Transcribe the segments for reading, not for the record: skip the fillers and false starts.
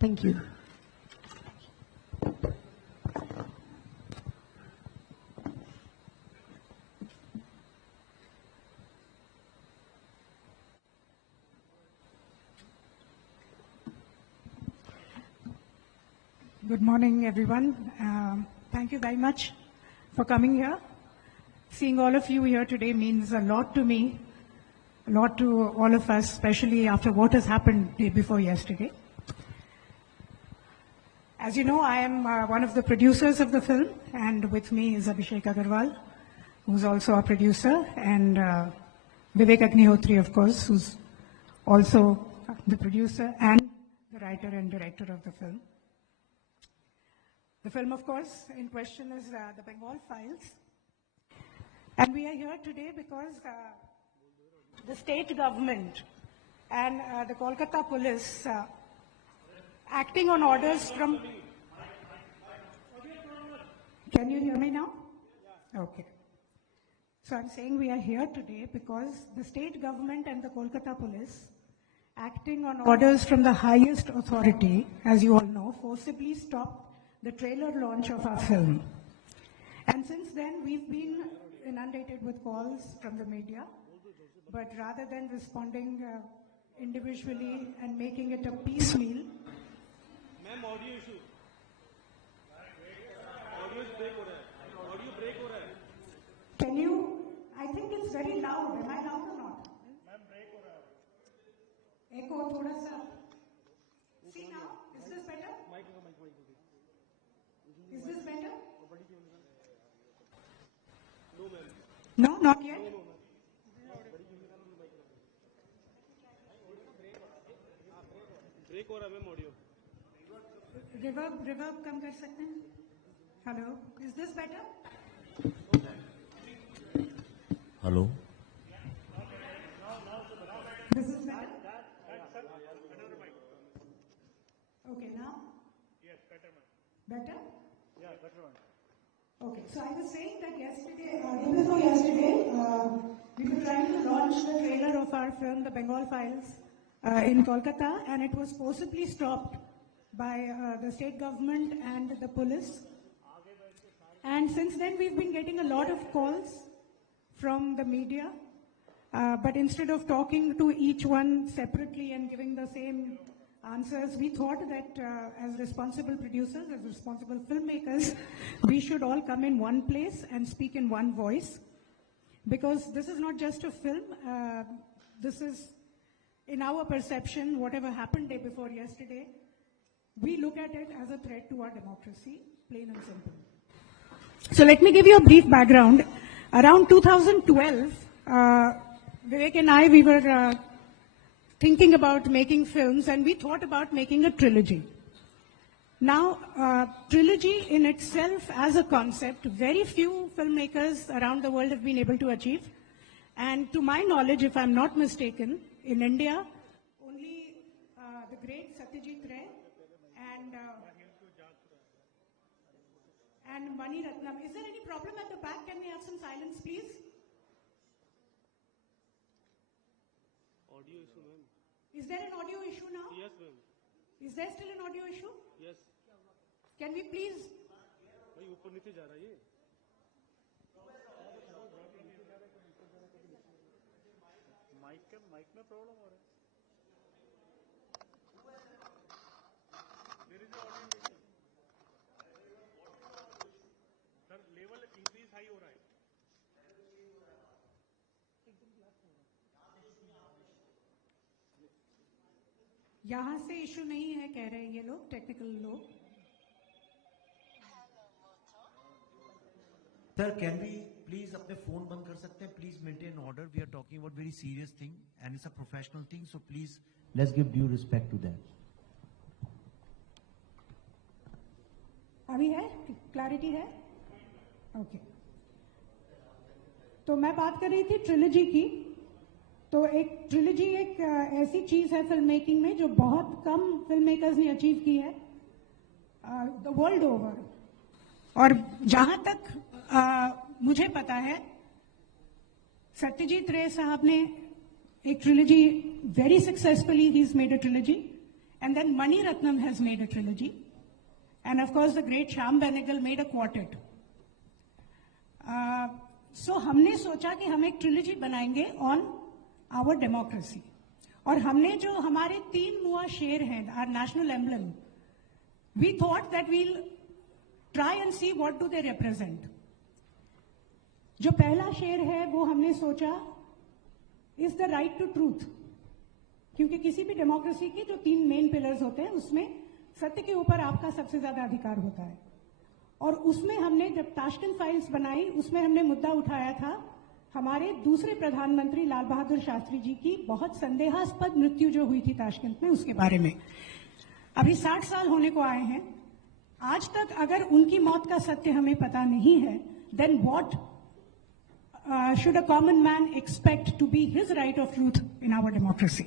Thank you. Good morning, everyone. Thank you very much for coming here. Seeing all of you here today means a lot to me, a lot to all of us, especially after what has happened day before yesterday. As you know, I am one of the producers of the film, and with me is Abhishek Agarwal, who's also a producer, and Vivek Agnihotri, of course, who's also the producer and the writer and director of the film. The film, of course, in question is the Bengal Files. And we are here today because the state government and the Kolkata police, acting on orders from... Can you hear me now? Okay. So I'm saying we are here today because the state government and the Kolkata police, acting on orders from the highest authority, as you all know, forcibly stopped the trailer launch of our film. And since then, we've been inundated with calls from the media, but rather than responding individually and making it a piecemeal. Ma'am, audio issue. Audio break हो रहा है. Can you, I think it's very loud. Am I loud or not? Ma'am, break हो रहा है. Echo thoda sa. See now, is this better? Is this better? No, ma'am. No, not yet. Break हो रहा है ma'am audio. Reverb कम कर सकते हैं? Hello, is this better? Hello. This is better? Okay, now? Yes, better ma'am. Better? Yeah, better one. Okay, so I was saying that yesterday, day before yesterday, we were trying to launch the trailer of our film, The Bengal Files, in Kolkata, and it was forcibly stopped by the state government and the police. And since then, we've been getting a lot of calls from the media, but instead of talking to each one separately and giving the same answers, we thought that as responsible producers, as responsible filmmakers, we should all come in one place and speak in one voice. Because this is not just a film, this is, in our perception, whatever happened day before yesterday, we look at it as a threat to our democracy, plain and simple. So let me give you a brief background. Around 2012, Vivek and I, we were thinking about making films, and we thought about making a trilogy. Now, trilogy in itself as a concept, very few filmmakers around the world have been able to achieve. And to my knowledge, if I'm not mistaken, in India, only the great Satyajit Ray and Mani Ratnam. Is there any problem at the back? Can we have some silence, please? Audio issue ma'am. Is there an audio issue now? Yes ma'am. Is there still an audio issue? Yes. Can we please? भाई ऊपर नीचे जा रहा है ये. Mic में problem हो रहा है. There is a audio issue. Sir level increase high हो रहा है. यहाँ से इशू नहीं है कह रहे हैं ये लोग, टेक्निकल लोग. Sir, can we please अपने phone बंद कर सकते हैं? Please maintain order. We are talking about very serious thing and it's a professional thing. So please, let's give due respect to that. अभी है? क्लैरिटी है? ओके. तो मैं बात कर रही थी ट्रिलॉजी की. तो एक ट्रिलॉजी एक ऐसी चीज है फिल्म मेकिंग में जो बहुत कम फिल्म मेकर्स ने अचीव की है द वर्ल्ड ओवर. और जहां तक मुझे पता है, सत्यजीत रे साहब ने एक trilogy very successfully he is made a trilogy And then Mani Ratnam has made a trilogy. And of course, the great Shyam Benegal made a quartet. So हमने सोचा कि हम एक ट्रिलॉजी बनाएंगे ऑन आवर डेमोक्रेसी. और हमने जो हमारे 3 मुआ शेर हैं, our national emblem, we thought that we'll try and see what do they represent. जो पहला शेर है वो हमने सोचा is the right to truth, क्योंकि किसी भी डेमोक्रेसी की जो 3 मेन पिलर्स होते हैं उसमें सत्य के ऊपर आपका सबसे ज्यादा अधिकार होता है. और उसमें हमने जब ताशकंद फाइल्स बनाई उसमें हमने मुद्दा उठाया था हमारे दूसरे प्रधानमंत्री लाल बहादुर शास्त्री जी की बहुत संदेहास्पद मृत्यु जो हुई थी ताशकंद में, उसके बारे में. अभी 60 साल होने को आए हैं, आज तक अगर उनकी मौत का सत्य हमें पता नहीं है, then what should a common man expect to be his right of truth in our democracy?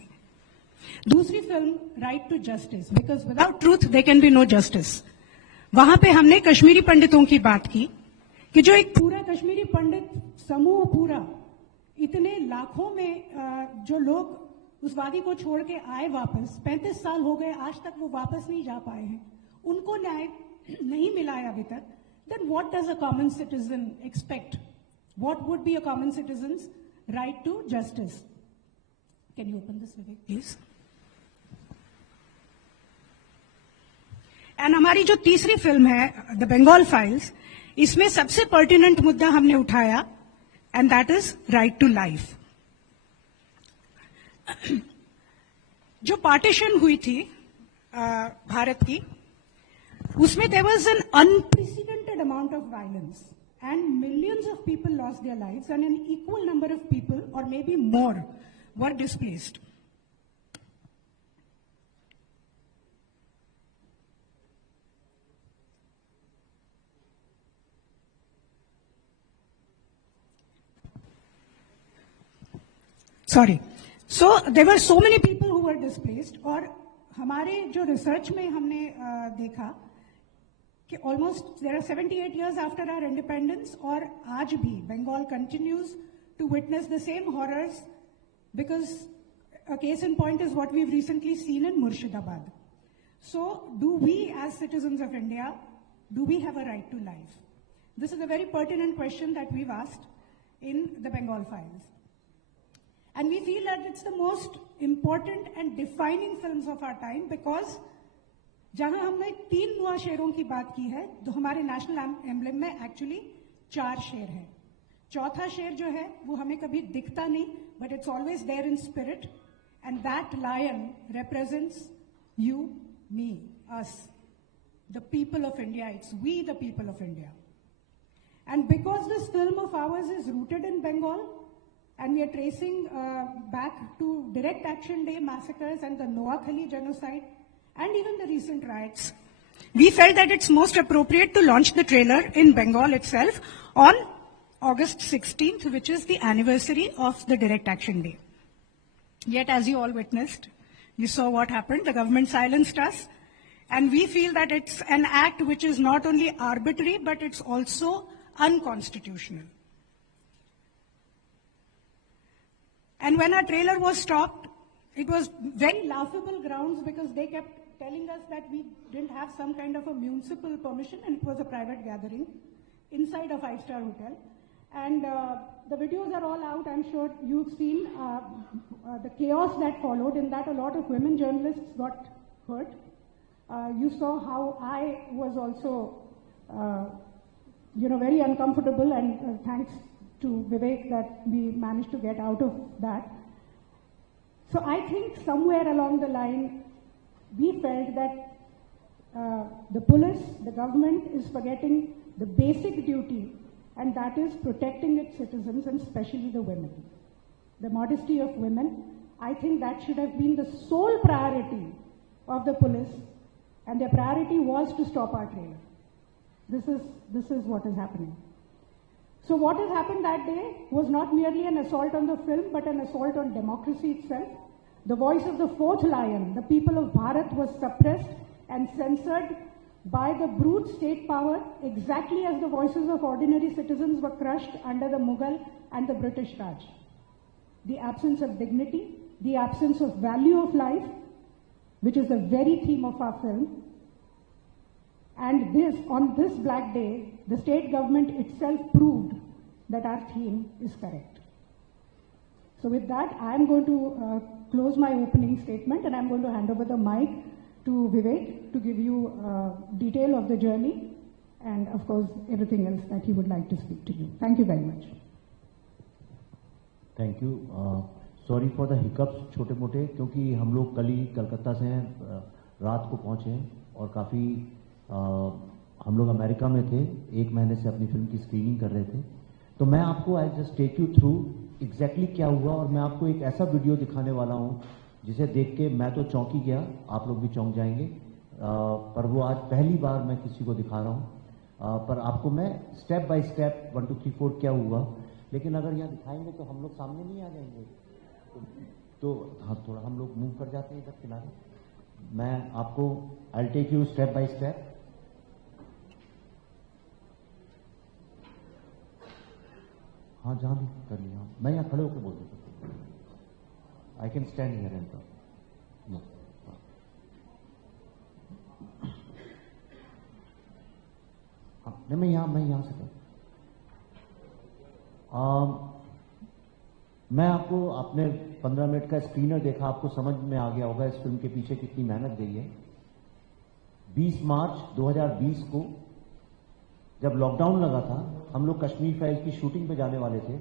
दूसरी film right to justice, because without truth there can be no justice. वहां पे हमने कश्मीरी पंडितों की बात की कि जो एक पूरा कश्मीरी पंडित समूह पूरा इतने लाखों में जो लोग उस वादी को छोड़ के आए वापस, 35 साल हो गए आज तक वो वापस नहीं जा पाए हैं, उनको न्याय नहीं मिला है अभी तक. Then what does a common citizen expect? What would be a common citizen's right to justice? Can you open this, Vivek, please? And हमारी जो तीसरी फिल्म है द बंगाल फाइल्स, इसमें सबसे पर्टिनेंट मुद्दा हमने उठाया and that is right to life. जो पार्टीशन हुई थी भारत की, उसमें there was an unprecedented amount of violence. And millions of people lost their lives, and an equal number of people, or maybe more, were displaced. Sorry. So there were so many people who were displaced. और हमारे जो research में हमने देखा कि almost there are 78 years after our independence, और आज भी Bengal continues to witness the same horrors, because a case in point is what we've recently seen in Murshidabad. So do we as citizens of India, do we have a right to life? This is a very pertinent question that we've asked in the Bengal files. And we feel that it's the most important and defining films of our time, because जहां हमने 3 मुआ शेरों की बात की है, तो हमारे नेशनल एम्बलम में एक्चुअली 4 शेर हैं. चौथा शेर जो है वो हमें कभी दिखता नहीं, but it's always there in spirit, and that lion represents you, me, us, the people of India. It's we the people of India. And because this film of ours is rooted in Bengal, and we are tracing back to Direct Action Day massacres and the Noakhali genocide, and even the recent riots, we felt that it's most appropriate to launch the trailer in Bengal itself on August 16th, which is the anniversary of the Direct Action Day. Yet, as you all witnessed, you saw what happened. The government silenced us, and we feel that it's an act which is not only arbitrary, but it's also unconstitutional. And when our trailer was stopped, it was very laughable grounds, because they kept telling us that we didn't have some kind of a municipal permission and it was a private gathering inside a 5-star hotel. And the videos are all out. I'm sure you've seen the chaos that followed. In that, a lot of women journalists got hurt. You saw how I was also, very uncomfortable, and thanks to Vivek that we managed to get out of that. So I think somewhere along the line, we felt that the police, the government is forgetting the basic duty, and that is protecting its citizens, and especially the women. The modesty of women, I think that should have been the sole priority of the police, and their priority was to stop our trailer. This is what is happening. So what has happened that day was not merely an assault on the film, but an assault on democracy itself. The voice of the fourth lion, the people of Bharat, was suppressed and censored by the brute state power, exactly as the voices of ordinary citizens were crushed under the Mughal and the British Raj. The absence of dignity, the absence of value of life, which is the very theme of our film. And on this Black Day, the state government itself proved that our theme is correct. So with that, I am going to close my opening statement, and I'm going to hand over the mic to Vivek to give you detail of the journey and, of course, everything else that he would like to speak to you. Thank you very much. Thank you. Sorry for the hiccups छोटे मोटे, क्योंकि हम लोग कल ही कलकत्ता से रात को पहुंचे हैं और काफ़ी हम लोग अमेरिका में थे, 1 महीने से अपनी फिल्म की स्क्रीनिंग कर रहे थे. तो मैं आपको I just take you through exactly क्या हुआ, और मैं आपको एक ऐसा वीडियो दिखाने वाला हूं जिसे देख के मैं तो चौंक ही गया, आप लोग भी चौंक जाएंगे. पर वो आज पहली बार मैं किसी को दिखा रहा हूं, पर आपको मैं स्टेप बाय स्टेप 1 2 3 4 क्या हुआ. लेकिन अगर यहाँ दिखाएंगे तो हम लोग सामने नहीं आ जाएंगे, तो हाँ थोड़ा हम लोग मूव कर जाते हैं इधर किनारे. मैं आपको I take you step by step. हाँ जहाँ भी कर लिया, मैं यहाँ खड़े होकर बोल सकता हूँ. I can stand here and talk. हाँ नहीं, मैं यहाँ से कर. मैं आपको आपने 15 मिनट का स्क्रीनर देखा, आपको समझ में आ गया होगा इस फिल्म के पीछे कितनी मेहनत गई है. 20 मार्च 2020 को जब लॉकडाउन लगा था, हम लोग कश्मीर फाइल्स की शूटिंग पे जाने वाले थे,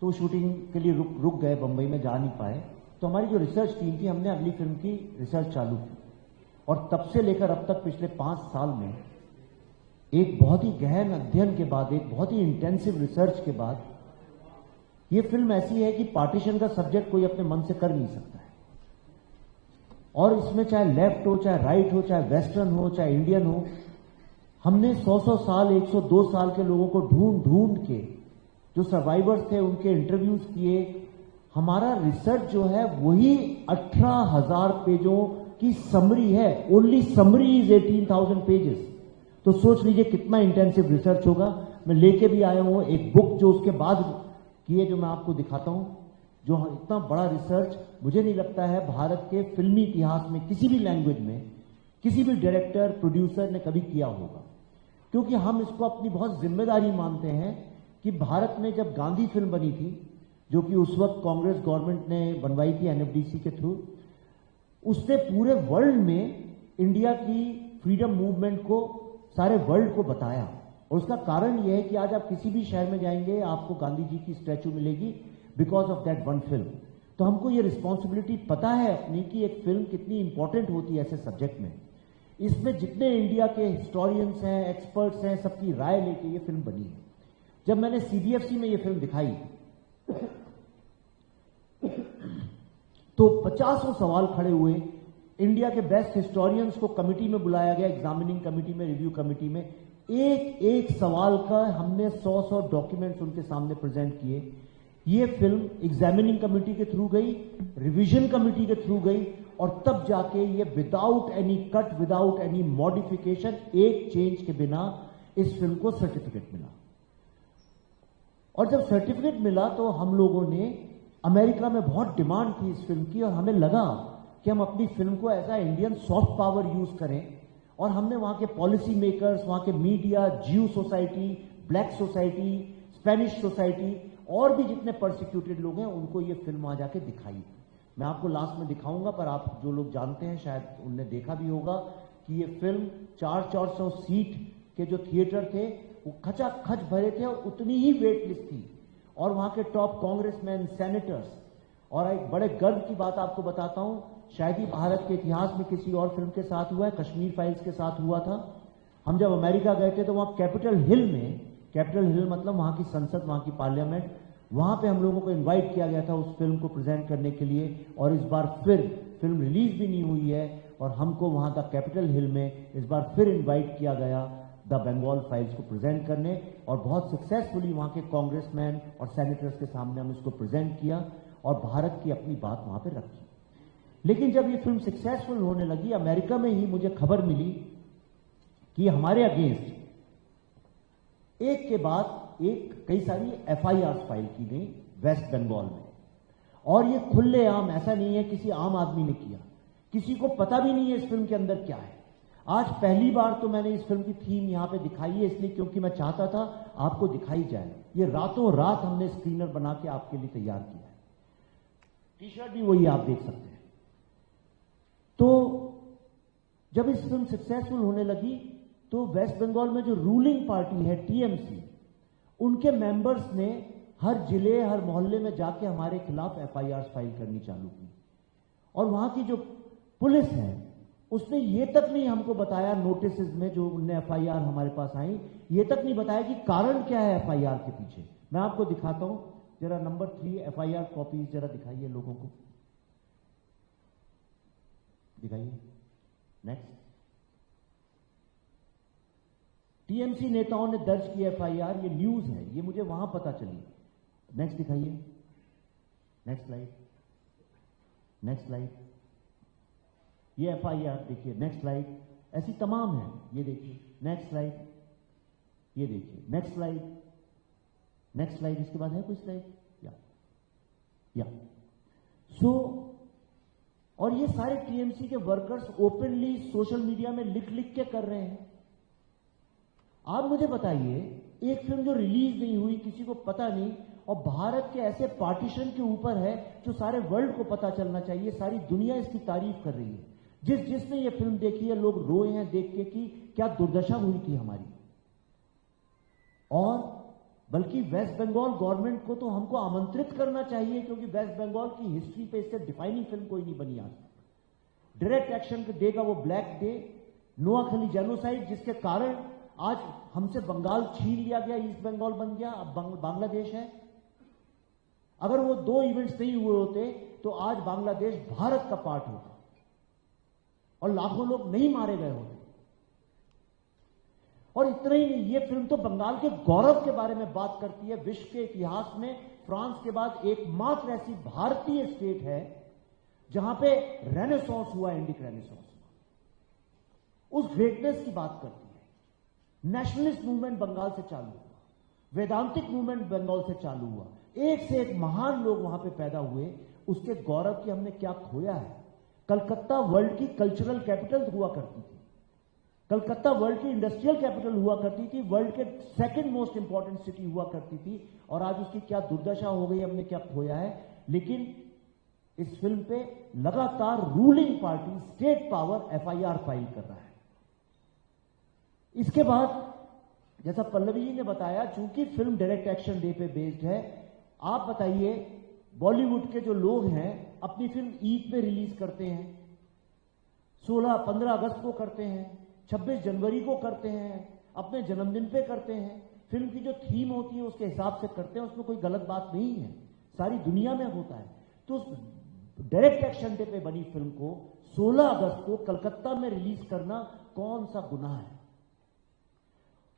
तो शूटिंग के लिए रुक गए, बंबई में जा नहीं पाए. तो हमारी जो रिसर्च टीम थी, हमने अगली फिल्म की रिसर्च चालू की, और तब से लेकर अब तक पिछले 5 साल में एक बहुत ही गहन अध्ययन के बाद, एक बहुत ही इंटेंसिव रिसर्च के बाद ये फिल्म ऐसी है कि पार्टीशन का सब्जेक्ट कोई अपने मन से कर नहीं सकता है. और इसमें चाहे लेफ्ट हो, चाहे राइट हो, चाहे वेस्टर्न हो, चाहे इंडियन हो, हमने 100 साल 102 साल के लोगों को ढूंढ के, जो सर्वाइवर्स थे उनके इंटरव्यूज किए. हमारा रिसर्च जो है वही 18,000 पेजों की समरी है. Only summary is 18,000 pages. तो सोच लीजिए कितना इंटेंसिव रिसर्च होगा. मैं लेके भी आया हूं एक बुक जो उसके बाद किए, जो मैं आपको दिखाता हूं. जो इतना बड़ा रिसर्च मुझे नहीं लगता है भारत के फिल्मी इतिहास में किसी भी लैंग्वेज में किसी भी डायरेक्टर प्रोड्यूसर ने कभी किया होगा. क्योंकि हम इसको अपनी बहुत जिम्मेदारी मानते हैं कि भारत में जब गांधी फिल्म बनी थी, जो कि उस वक्त कांग्रेस गवर्नमेंट ने बनवाई थी एनएफडीसी के थ्रू, उसने पूरे वर्ल्ड में इंडिया की फ्रीडम मूवमेंट को, सारे वर्ल्ड को बताया. और उसका कारण यह है कि आज आप किसी भी शहर में जाएंगे, आपको गांधी जी की स्टैचू मिलेगी, because of that one film. तो हमको ये रिस्पॉन्सिबिलिटी पता है अपनी कि एक फिल्म कितनी इंपॉर्टेंट होती है ऐसे सब्जेक्ट में. इसमें जितने इंडिया के हिस्टोरियंस हैं, एक्सपर्ट्स हैं, सबकी राय लेके ये फिल्म बनी है. जब मैंने सीबीएफसी में ये फिल्म दिखाई तो 50 सवाल खड़े हुए. इंडिया के बेस्ट हिस्टोरियंस को कमिटी में बुलाया गया, एग्जामिनिंग कमिटी में, रिव्यू कमिटी में. एक सवाल का हमने 100 डॉक्यूमेंट्स उनके सामने प्रेजेंट किए. ये फिल्म एग्जामिनिंग कमिटी के थ्रू गई, रिवीजन कमिटी के थ्रू गई, और तब जाके ये without any cut, without any modification, एक चेंज के बिना इस फिल्म को सर्टिफिकेट मिला. और जब सर्टिफिकेट मिला तो हम लोगों ने, अमेरिका में बहुत डिमांड थी इस फिल्म की, और हमें लगा कि हम अपनी फिल्म को as a Indian soft power use करें. और हमने वहां के पॉलिसी मेकर्स, वहां के मीडिया, ज्यू society, black society, Spanish society, और भी जितने परसिक्यूटेड लोग हैं, उनको ये फिल्म वहां जाके दिखाई. मैं आपको लास्ट में दिखाऊंगा, पर आप जो लोग जानते हैं शायद उनने देखा भी होगा कि ये फिल्म 400 सीट के जो थिएटर थे वो खचाखच भरे थे, और उतनी ही वेट लिस्ट थी. और वहां के टॉप कांग्रेसमैन, सेनेटर्स. और एक बड़े गर्व की बात आपको बताता हूं, शायद ही भारत के इतिहास में किसी और फिल्म के साथ हुआ है, कश्मीर फाइल्स के साथ हुआ था. हम जब अमेरिका गए थे तो वहां कैपिटल हिल में, कैपिटल हिल मतलब वहां की संसद, वहां की पार्लियामेंट, वहां पे हम लोगों को इनवाइट किया गया था उस फिल्म को प्रेजेंट करने के लिए. और इस बार फिर फिल्म रिलीज भी नहीं हुई है, और हमको वहां का कैपिटल हिल में इस बार फिर इन्वाइट किया गया द बंगाल फाइल्स को प्रेजेंट करने. और बहुत सक्सेसफुली वहां के कांग्रेसमैन और सेनेटर्स के सामने हम इसको प्रेजेंट किया, और भारत की अपनी बात वहां पर रखी. लेकिन जब ये फिल्म सक्सेसफुल होने लगी, अमेरिका में ही मुझे खबर मिली कि हमारे अगेंस्ट एक के बाद एक कई सारी एफआईआर फाइल की गई वेस्ट बंगाल में. और ये खुलेआम, ऐसा नहीं है किसी आम आदमी ने किया, किसी को पता भी नहीं है इस फिल्म के अंदर क्या है। आज पहली बार तो मैंने इस फिल्म की थीम यहां पे दिखाई है, इसलिए क्योंकि मैं चाहता था आपको दिखाई जाए। ये रातों रात हमने स्क्रीनर बना के आपके लिए तैयार किया है। टी शर्ट भी वही आप देख सकते हैं। तो जब इस फिल्म सक्सेसफुल होने लगी तो वेस्ट बंगाल में जो रूलिंग पार्टी है टीएमसी, उनके मेंबर्स ने हर जिले हर मोहल्ले में जाके हमारे खिलाफ एफआईआर फाइल करनी चालू की। और वहां की जो पुलिस है उसने ये तक नहीं हमको बताया, नोटिस में जो उनने एफआईआर हमारे पास आई, ये तक नहीं बताया कि कारण क्या है एफआईआर के पीछे। मैं आपको दिखाता हूं, जरा नंबर 3 एफआईआर कॉपीज जरा दिखाइए लोगों को, दिखाइए। नेक्स्ट। टीएमसी नेताओं ने दर्ज की एफआईआर, ये न्यूज है, ये मुझे वहां पता चली। नेक्स्ट दिखाइए, नेक्स्ट स्लाइड, नेक्स्ट स्लाइड। ये एफआईआर देखिए, नेक्स्ट स्लाइड। ऐसी तमाम है, ये देखिए, नेक्स्ट स्लाइड, ये देखिए, नेक्स्ट स्लाइड, नेक्स्ट स्लाइड। इसके बाद है कोई स्लाइड? या सो और ये सारे टीएमसी के वर्कर्स ओपनली सोशल मीडिया में लिख लिख के कर रहे हैं। आप मुझे बताइए, एक फिल्म जो रिलीज नहीं हुई, किसी को पता नहीं, और भारत के ऐसे पार्टीशन के ऊपर है जो सारे वर्ल्ड को पता चलना चाहिए, सारी दुनिया इसकी तारीफ कर रही है। जिसने ये फिल्म देखी है, लोग रोए हैं देख के कि क्या दुर्दशा हुई थी हमारी। और बल्कि वेस्ट बंगाल गवर्नमेंट को तो हमको आमंत्रित करना चाहिए, क्योंकि वेस्ट बंगाल की हिस्ट्री पे इससे डिफाइनिंग फिल्म कोई नहीं बनी आज तक। डायरेक्ट एक्शन डे का वो ब्लैक डे, नोआखली जेनोसाइड, जिसके कारण आज हमसे बंगाल छीन लिया गया, ईस्ट बंगाल बन गया, अब बांग्लादेश है। अगर वो 2 इवेंट्स नहीं हुए होते तो आज बांग्लादेश भारत का पार्ट होता और लाखों लोग नहीं मारे गए होते। और इतना ही नहीं, ये फिल्म तो बंगाल के गौरव के बारे में बात करती है। विश्व के इतिहास में फ्रांस के बाद एकमात्र ऐसी भारतीय स्टेट है जहां पे रेनेसांस हुआ, इंडिक रेनेसांस हुआ, उस ग्रेटनेस की बात करती है। नेशनलिस्ट मूवमेंट बंगाल से चालू हुआ, वेदांतिक मूवमेंट बंगाल से चालू हुआ, एक से एक महान लोग वहां पे पैदा हुए। उसके गौरव की हमने क्या खोया है। कलकत्ता वर्ल्ड की कल्चरल कैपिटल हुआ करती थी, कलकत्ता वर्ल्ड की इंडस्ट्रियल कैपिटल हुआ करती थी, वर्ल्ड के सेकंड मोस्ट इंपॉर्टेंट सिटी हुआ करती थी, और आज उसकी क्या दुर्दशा हो गई, हमने क्या खोया है। लेकिन इस फिल्म पे लगातार ruling party state power FIR file कर रहा है। इसके बाद जैसा पल्लवी जी ने बताया, चूंकि फिल्म डायरेक्ट एक्शन डे पे बेस्ड है, आप बताइए बॉलीवुड के जो लोग हैं अपनी फिल्म ईद पे रिलीज करते हैं, 16-15 अगस्त को करते हैं, 26 जनवरी को करते हैं, अपने जन्मदिन पे करते हैं। फिल्म की जो थीम होती है उसके हिसाब से करते हैं, उसमें कोई गलत बात नहीं है, सारी दुनिया में होता है। तो डायरेक्ट एक्शन डे पे बनी फिल्म को 16 अगस्त को कलकत्ता में रिलीज करना कौन सा गुनाह है।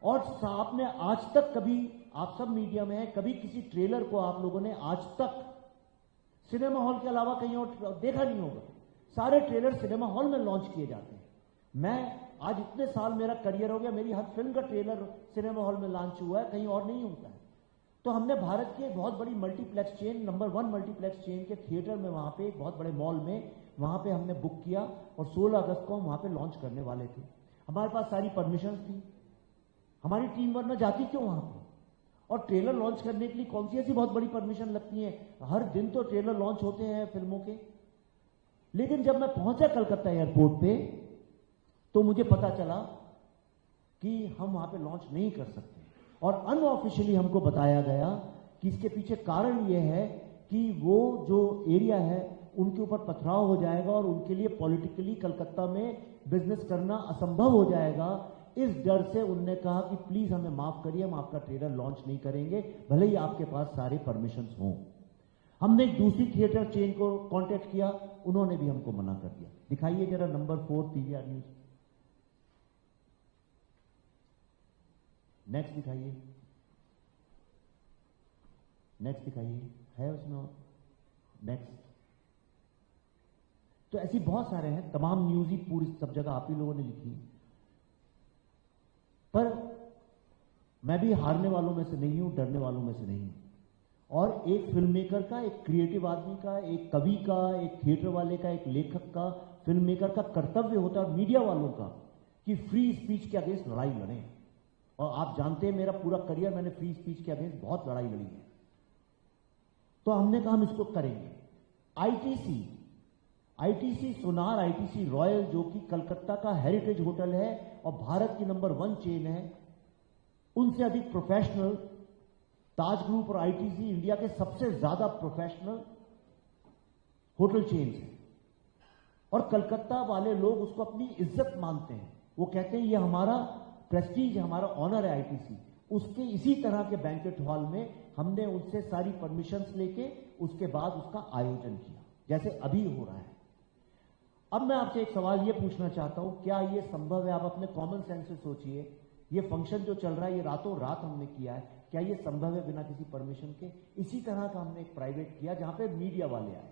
और आपने आज तक कभी, आप सब मीडिया में है, कभी किसी ट्रेलर को आप लोगों ने आज तक सिनेमा हॉल के अलावा कहीं और देखा नहीं होगा। सारे ट्रेलर सिनेमा हॉल में लॉन्च किए जाते हैं। मैं आज इतने साल मेरा करियर हो गया, मेरी हर फिल्म का ट्रेलर सिनेमा हॉल में लॉन्च हुआ है, कहीं और नहीं होता है। तो हमने भारत की एक बहुत बड़ी multiplex chain, number 1 multiplex chain के थिएटर में, वहां पे एक बहुत बड़े मॉल में, वहां पे हमने बुक किया और 16 अगस्त को हम वहां पे लॉन्च करने वाले थे। हमारे पास सारी परमिशन थी, हमारी टीम वरना जाती क्यों वहां पे। और ट्रेलर लॉन्च करने के लिए कौन सी ऐसी बहुत बड़ी परमिशन लगती है, हर दिन तो ट्रेलर लॉन्च होते हैं फिल्मों के। लेकिन जब मैं पहुंचा कलकत्ता एयरपोर्ट पे तो मुझे पता चला कि हम वहां पे लॉन्च नहीं कर सकते, और अनऑफिशियली हमको बताया गया कि इसके पीछे कारण यह है कि वो जो एरिया है उनके ऊपर पथराव हो जाएगा और उनके लिए पॉलिटिकली कलकत्ता में बिजनेस करना असंभव हो जाएगा। इस डर से उनने कहा कि प्लीज हमें माफ करिए, हम आपका ट्रेलर लॉन्च नहीं करेंगे, भले ही आपके पास सारे परमिशंस हों। हमने एक दूसरी थिएटर चेन को कांटेक्ट किया, उन्होंने भी हमको मना कर दिया। दिखाइए जरा नंबर 4 पीवीआर न्यूज, नेक्स्ट दिखाइए, नेक्स्ट दिखाइए, है उसमें नेक्स्ट। तो ऐसी बहुत सारे हैं, तमाम न्यूज ही पूरी सब जगह आप ही लोगों ने लिखी। पर मैं भी हारने वालों में से नहीं हूं, डरने वालों में से नहीं हूं। और एक फिल्म मेकर का, एक क्रिएटिव आदमी का, एक कवि का, एक थिएटर वाले का, एक लेखक का फिल्म मेकर का कर्तव्य होता है और मीडिया वालों का कि फ्री स्पीच के अगेंस्ट लड़ाई लड़ें। और आप जानते हैं मेरा पूरा करियर मैंने फ्री स्पीच के अगेंस्ट बहुत लड़ाई लड़ी है। तो हमने कहा हम इसको करेंगे। आईटीसी सोनार, आईटीसी रॉयल, जो कि कलकत्ता का हेरिटेज होटल है और भारत की नंबर 1 चेन है, उनसे अधिक प्रोफेशनल ताज ग्रुप और आईटीसी इंडिया के सबसे ज्यादा प्रोफेशनल होटल चेन्स हैं। और कलकत्ता वाले लोग उसको अपनी इज्जत मानते हैं। वो कहते हैं ये हमारा प्रेस्टीज, हमारा ऑनर है आईटीसी। उसके इसी तरह के बैंकेट हॉल में हमने उनसे सारी परमिशंस लेके उसके बाद उसका आयोजन किया, जैसे अभी हो रहा है। अब मैं आपसे एक सवाल ये पूछना चाहता हूं, क्या ये संभव है? आप अपने कॉमन सेंस से सोचिए, ये फंक्शन जो चल रहा है ये रातों रात हमने किया है, क्या ये संभव है बिना किसी परमिशन के? इसी तरह का हमने एक प्राइवेट किया जहां पे मीडिया वाले आए,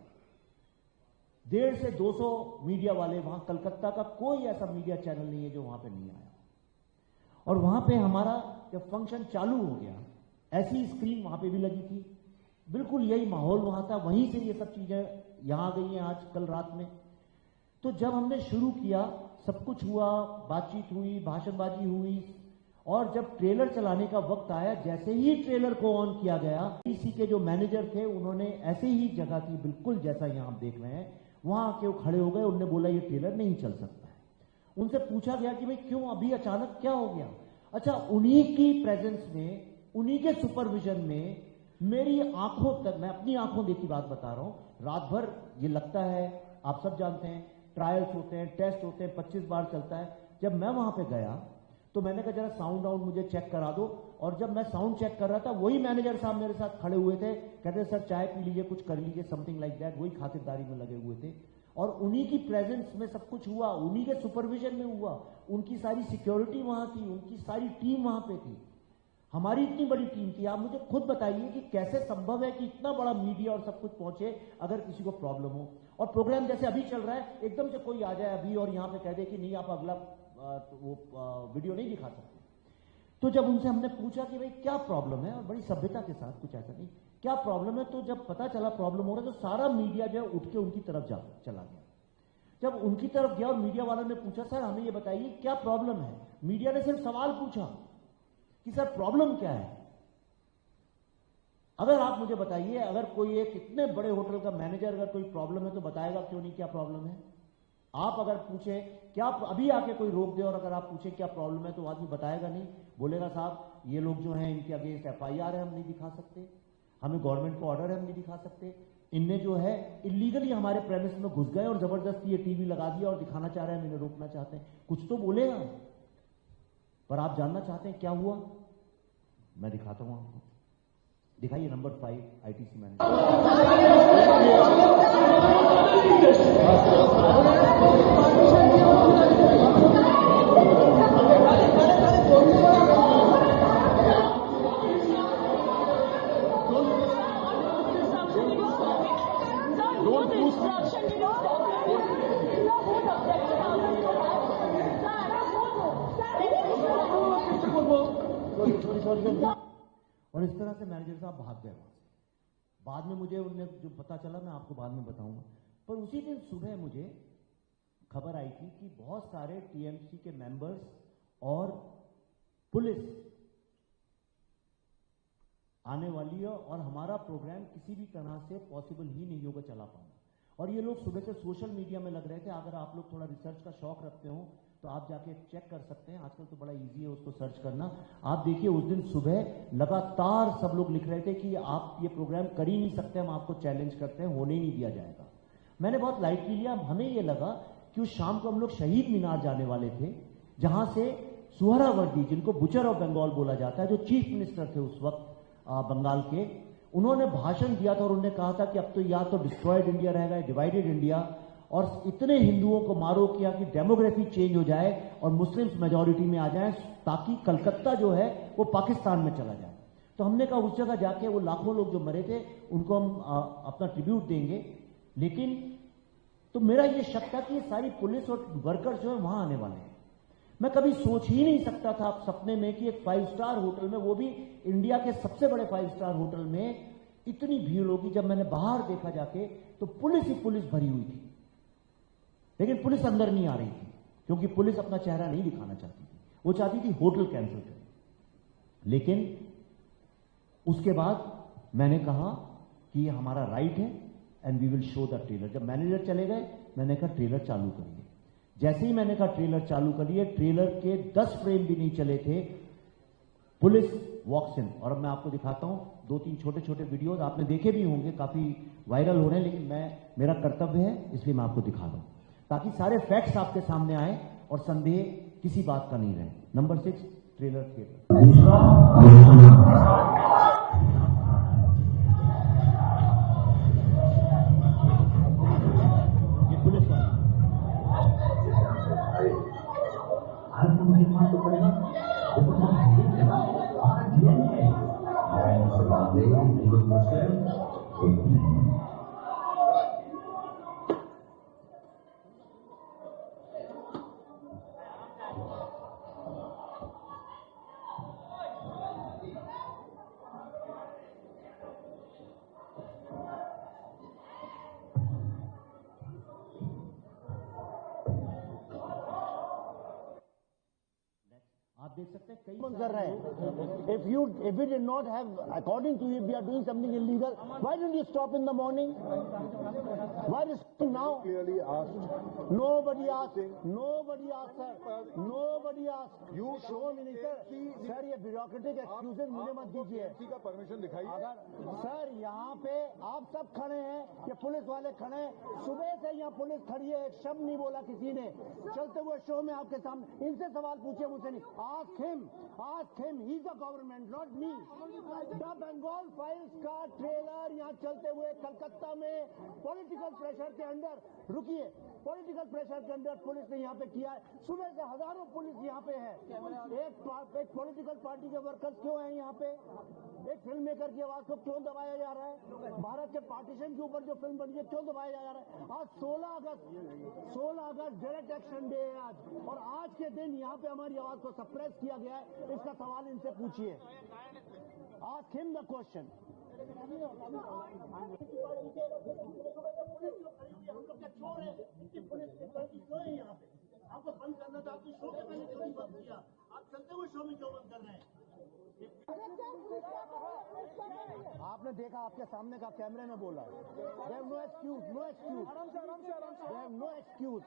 150 से 200 मीडिया वाले। वहां कलकत्ता का कोई ऐसा मीडिया चैनल नहीं है जो वहां पे नहीं आया। और वहां पे हमारा जब फंक्शन चालू हो गया, ऐसी स्क्रीन वहां पे भी लगी थी, बिल्कुल यही माहौल वहां था, वहीं से ये सब चीजें यहां आ गई हैं आज कल रात में। तो जब हमने शुरू किया, सब कुछ हुआ, बातचीत हुई, भाषणबाजी हुई, और जब ट्रेलर चलाने का वक्त आया, जैसे ही ट्रेलर को ऑन किया गया, इसी के जो मैनेजर थे उन्होंने ऐसे ही जगह थी बिल्कुल जैसा यहां आप देख रहे हैं, वहां आके वो खड़े हो गए। उन्होंने बोला ये ट्रेलर नहीं चल सकता है। उनसे पूछा गया कि भाई क्यों, अभी अचानक क्या हो गया? अच्छा, उन्हीं की प्रेजेंस में, उन्हीं के सुपरविजन में, मेरी आंखों तक, मैं अपनी आंखों देखी बात बता रहा हूं, रात भर ये लगता है, आप सब जानते हैं, ट्रायल्स होते हैं, टेस्ट होते हैं, 25 बार चलता है। जब मैं वहां पे गया तो मैंने कहा जरा साउंड आउट मुझे चेक करा दो, और जब मैं साउंड चेक कर रहा था, वही मैनेजर साहब मेरे साथ खड़े हुए थे, कहते सर चाय पी लीजिए, कुछ कर लीजिए, समथिंग लाइक दैट, वही खातिरदारी में लगे हुए थे। और उन्हीं की प्रेजेंस में सब कुछ हुआ, उन्हीं के सुपरविजन में हुआ, उनकी सारी सिक्योरिटी वहां थी, उनकी सारी टीम वहां पे थी, हमारी इतनी बड़ी टीम थी। आप मुझे खुद बताइए कि कैसे संभव है कि इतना बड़ा मीडिया और सब कुछ पहुंचे अगर किसी को प्रॉब्लम हो। और प्रोग्राम जैसे अभी चल रहा है, एकदम से कोई आ जाए अभी और यहाँ पे कह दे कि नहीं आप अगला वीडियो नहीं दिखा सकते। तो जब उनसे हमने पूछा कि भाई क्या प्रॉब्लम है, और बड़ी सभ्यता के साथ, कुछ ऐसा नहीं, क्या प्रॉब्लम है, तो जब पता चला प्रॉब्लम हो रहा है, तो सारा मीडिया जो है उठ के उनकी तरफ चला गया। जब उनकी तरफ गया और मीडिया वालों ने पूछा सर हमें ये बताइए क्या प्रॉब्लम है, मीडिया ने सिर्फ सवाल पूछा कि सर प्रॉब्लम क्या है। अगर आप मुझे बताइए, अगर कोई एक इतने बड़े होटल का मैनेजर अगर कोई प्रॉब्लम है तो बताएगा क्यों नहीं क्या प्रॉब्लम है? आप अगर पूछे क्या, अभी आके कोई रोक दे और अगर आप पूछे क्या प्रॉब्लम है तो आदमी बताएगा नहीं, बोलेगा साहब ये लोग जो हैं इनके अगेंस्ट FIR है, हम नहीं दिखा सकते, हमें गवर्नमेंट को ऑर्डर है, हम नहीं दिखा सकते, इनने जो है इलीगली हमारे प्रेमिस में घुस गए और जबरदस्ती ये टीवी लगा दिया और दिखाना चाह रहे हैं, इन्हें रोकना चाहते हैं, कुछ तो बोलेगा। पर आप जानना चाहते हैं क्या हुआ? मैं दिखाता हूं आपको, दिखाइए नंबर 5 आईटीसी मैनेजर। और इस तरह से मैनेजर साहब भाग गए वहां से। बाद में मुझे उन्हें जो पता चला मैं आपको बाद में बताऊंगा। पर उसी दिन सुबह मुझे खबर आई थी कि बहुत सारे TMC के मेंबर्स और पुलिस आने वाली है और हमारा प्रोग्राम किसी भी तरह से पॉसिबल ही नहीं होगा चला पाना। और ये लोग सुबह से सोशल मीडिया में लग रहे थे। अगर आप लोग थोड़ा रिसर्च का शौक रखते हो तो आप जाके चेक कर सकते हैं, आजकल तो बड़ा इजी है उसको सर्च करना। आप देखिए उस दिन सुबह लगातार सब लोग लिख रहे थे कि आप ये प्रोग्राम कर ही नहीं सकते, हम आपको चैलेंज करते हैं, होने ही नहीं दिया जाएगा। मैंने बहुत लाइटली लिया। हमें ये लगा कि उस शाम को हम लोग शहीद मीनार जाने वाले थे, जहां से सुहरावर्दी, जिनको बुचर ऑफ बंगाल बोला जाता है, जो चीफ मिनिस्टर थे उस वक्त बंगाल के, उन्होंने भाषण दिया था और उन्होंने कहा था कि अब तो या तो डिस्ट्रॉयड इंडिया रहेगा, डिवाइडेड इंडिया, और इतने हिंदुओं को मारो किया कि डेमोग्राफी चेंज हो जाए और मुस्लिम्स मेजॉरिटी में आ जाए, ताकि कलकत्ता जो है वो पाकिस्तान में चला जाए। तो हमने कहा उस जगह जाके वो लाखों लोग जो मरे थे उनको हम अपना ट्रिब्यूट देंगे। लेकिन तो मेरा ये शक था कि ये सारी पुलिस और वर्कर्स जो है वहां आने वाले हैं। मैं कभी सोच ही नहीं सकता था आप सपने में कि एक 5 स्टार होटल में, वो भी इंडिया के सबसे बड़े 5 स्टार होटल में, इतनी भीड़ होगी। जब मैंने बाहर देखा जाके तो पुलिस ही पुलिस भरी हुई थी। लेकिन पुलिस अंदर नहीं आ रही थी, क्योंकि पुलिस अपना चेहरा नहीं दिखाना चाहती थी, वो चाहती थी होटल कैंसिल करें। लेकिन उसके बाद मैंने कहा कि ये हमारा राइट है and we will show the trailer. जब मैनेजर चले गए, मैंने कहा ट्रेलर चालू करिए। जैसे ही मैंने कहा ट्रेलर चालू करिए, ट्रेलर के 10 फ्रेम भी नहीं चले थे, पुलिस वॉक्स इन। और अब मैं आपको दिखाता हूं 2-3 छोटे छोटे वीडियोज, आपने देखे भी होंगे, काफी वायरल हो रहे हैं, लेकिन मेरा कर्तव्य है इसलिए मैं आपको दिखा रहा हूं, ताकि सारे फैक्ट्स आपके सामने आए और संदेह किसी बात का नहीं रहे। Number 6, trailer theatre. ये पुलिस वाले आप देख सकते हैं कई कर रहे हैं। If we did not have, according to you, we are doing something illegal, why didn't you stop in the morning? Why is it now? Clearly asked. Nobody asked. Nobody asked, sir. Nobody asked. You show minister. Sir, ये bureaucratic excuses मुझे मत दीजिए। किसी का permission दिखाइए। अगर sir यहाँ पे आप सब खड़े हैं, ये पुलिस वाले खड़े हैं, सुबह से यहाँ पुलिस खड़ी है, एक शब्द नहीं बोला किसी ने। चलते हुए शो में आपके सामने इनसे सवाल पूछे, मुझसे नहीं। Ask him, he's the government, not me. The Bengal Files का ट्रेलर यहाँ चलते हुए कलकत्ता में पॉलिटिकल प्रेशर के अंदर, रुकिए, पॉलिटिकल प्रेशर के अंदर पुलिस ने यहाँ पे किया है। सुबह से हजारों पुलिस यहाँ पे है। एक पॉलिटिकल पार्टी के वर्कर्स क्यों हैं यहाँ पे? एक फिल्म मेकर की आवाज को क्यों दबाया जा रहा है? भारत के पार्टीशन के ऊपर जो फिल्म बनी है क्यों दबाया जा रहा है? आज 16 अगस्त डायरेक्ट एक्शन डे है आज, और आज के दिन यहाँ पे हमारी आवाज को सप्रेस किया गया है। इसका सवाल इनसे पूछिए। Ask him the question. आपको बंद करना था, आपकी शो के पहले क्यों नहीं बंद किया? आप चलते हुए शो में क्यों बंद कर रहे हैं? आपने देखा, आपके सामने का कैमरे में बोला। They have no excuse, no excuse. They have no excuse.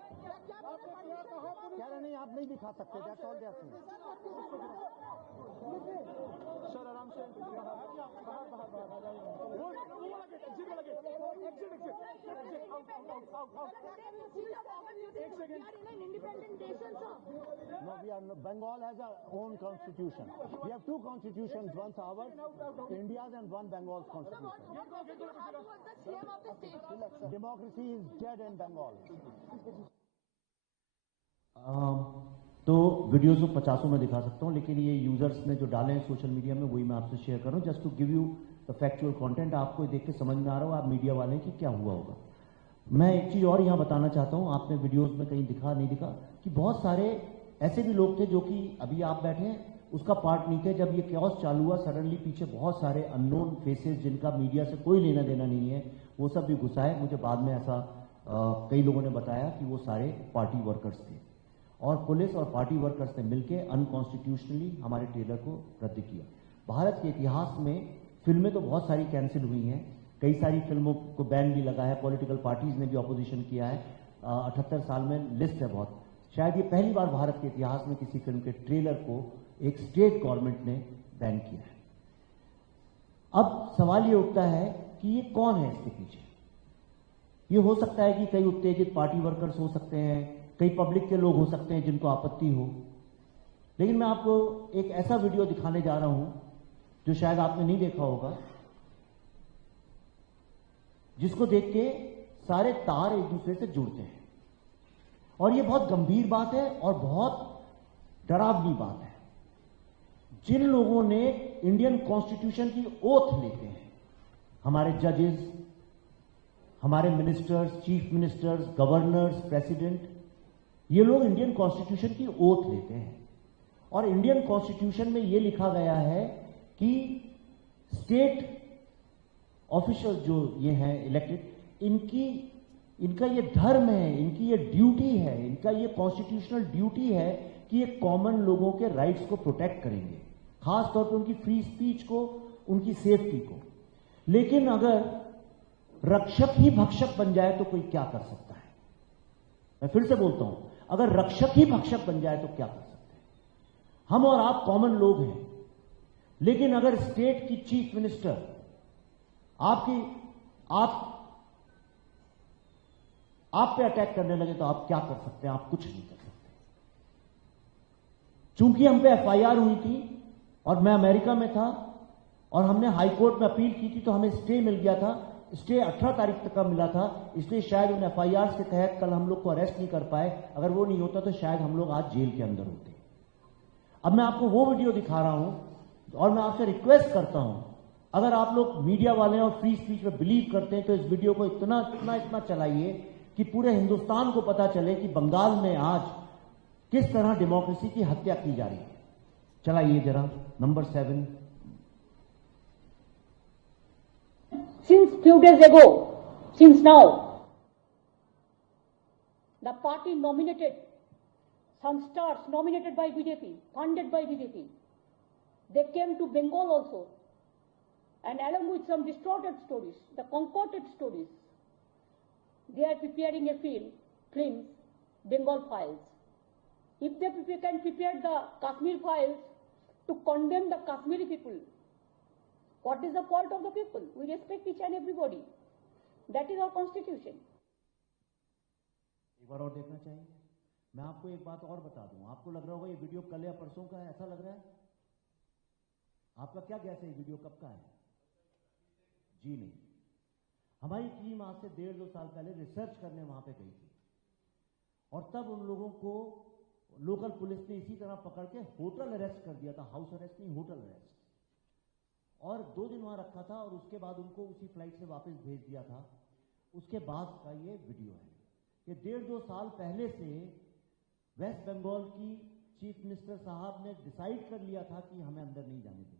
कह रहे नहीं, आप नहीं दिखा सकते। That's all they are saying. Sir आराम से No, we are not. Bengal has our own constitution. We have 2 constitutions, one ours, India's, and one Bengal's constitution. Democracy is dead in Bengal. तो वीडियोस को 50 में दिखा सकता हूं, लेकिन ये यूजर्स ने जो डाले हैं सोशल मीडिया में वही मैं आपसे शेयर कर रहा हूं, just to give you the factual content. आपको देख के समझ में आ रहा हो, आप मीडिया वाले कि क्या हुआ होगा। मैं एक चीज और यहां बताना चाहता हूं, आपने वीडियोस में कहीं दिखा नहीं दिखा कि बहुत सारे ऐसे भी लोग थे जो कि अभी आप बैठे हैं उसका पार्ट नहीं थे। जब ये क्योस चालू हुआ, सडनली पीछे बहुत सारे अननोन फेसेस जिनका मीडिया से कोई लेना देना नहीं है, वो सब भी घुसाए। मुझे बाद में ऐसा कई लोगों ने बताया कि वो सारे पार्टी वर्कर्स थे, और पुलिस और पार्टी वर्कर्स ने मिलकर अनकॉन्स्टिट्यूशनली हमारे ट्रेलर को रद्द किया। भारत के इतिहास में फिल्में तो बहुत सारी कैंसिल हुई हैं, कई सारी फिल्मों को बैन भी लगा है, पॉलिटिकल पार्टीज ने भी ऑपोजिशन किया है। 78 साल में लिस्ट है बहुत। शायद ये पहली बार भारत के इतिहास में किसी फिल्म के ट्रेलर को एक स्टेट गवर्नमेंट ने बैन किया है। अब सवाल ये उठता है कि ये कौन है इसके पीछे। ये हो सकता है कि कई उत्तेजित पार्टी वर्कर्स हो सकते हैं, कई पब्लिक के लोग हो सकते हैं जिनको आपत्ति हो, लेकिन मैं आपको एक ऐसा वीडियो दिखाने जा रहा हूं जो शायद आपने नहीं देखा होगा, जिसको देख के सारे तार एक दूसरे से जुड़ते हैं। और ये बहुत गंभीर बात है और बहुत डरावनी बात है। जिन लोगों ने इंडियन कॉन्स्टिट्यूशन की ओथ लेते हैं, हमारे जजेस, हमारे ministers, chief ministers, governors, president, ये लोग इंडियन कॉन्स्टिट्यूशन की ओथ लेते हैं। और इंडियन कॉन्स्टिट्यूशन में ये लिखा गया है कि स्टेट ऑफिशियल जो ये हैं इलेक्टेड, इनकी इनका ये धर्म है, इनकी ये ड्यूटी है, इनका ये कॉन्स्टिट्यूशनल ड्यूटी है कि ये कॉमन लोगों के राइट्स को प्रोटेक्ट करेंगे, खास तौर पे उनकी फ्री स्पीच को, उनकी सेफ्टी को। लेकिन अगर रक्षक ही भक्षक बन जाए तो कोई क्या कर सकता है? मैं फिर से बोलता हूं, अगर रक्षक ही भक्षक बन जाए तो क्या कर सकते हैं? हम और आप कॉमन लोग हैं, लेकिन अगर स्टेट की चीफ मिनिस्टर आप पे अटैक करने लगे तो आप क्या कर सकते हैं? आप कुछ नहीं कर सकते। चूंकि हम पे एफआईआर हुई थी और मैं अमेरिका में था और हमने हाई कोर्ट में अपील की थी, तो हमें स्टे मिल गया था। स्टे 18 तारीख तक का मिला था, इसलिए शायद उन एफआईआर के तहत कल हम लोग को अरेस्ट नहीं कर पाए। अगर वो नहीं होता तो शायद हम लोग आज जेल के अंदर होते। अब मैं आपको वो वीडियो दिखा रहा हूं और मैं आपसे रिक्वेस्ट करता हूं, अगर आप लोग मीडिया वाले हैं और फ्री स्पीच में बिलीव करते हैं तो इस वीडियो को इतना चलाइए कि पूरे हिंदुस्तान को पता चले कि बंगाल में आज किस तरह डेमोक्रेसी की हत्या की जा रही है। चलाइए जरा number 7। Since few days ago, since now, the party nominated some stars nominated by BJP, funded by BJP. They came to Bengal also, and along with some distorted stories, the concocted stories, they are preparing a film, Bengal Files. If they can prepare the Kashmir Files to condemn the Kashmiri people, what is the fault of the people? We respect each and everybody. That is our constitution. एक बार और देखना चाहिए। मैं आपको एक बात और बता दूं, आपको लग रहा होगा ये वीडियो कल या परसों का है, ऐसा लग रहा है? आपका क्या गैस है, ये वीडियो कब का है? जी नहीं, हमारी टीम आज से 1.5-2 साल पहले रिसर्च करने वहां पे गई थी और तब उन लोगों को लोकल पुलिस ने इसी तरह पकड़ के होटल अरेस्ट कर दिया था, हाउस अरेस्ट नहीं, होटल अरेस्ट, और 2 दिन वहां रखा था और उसके बाद उनको उसी फ्लाइट से वापस भेज दिया था। उसके बाद का ये वीडियो है। ये 1.5-2 साल पहले से वेस्ट बंगाल की चीफ मिनिस्टर साहब ने डिसाइड कर लिया था कि हमें अंदर नहीं जाने देंगे।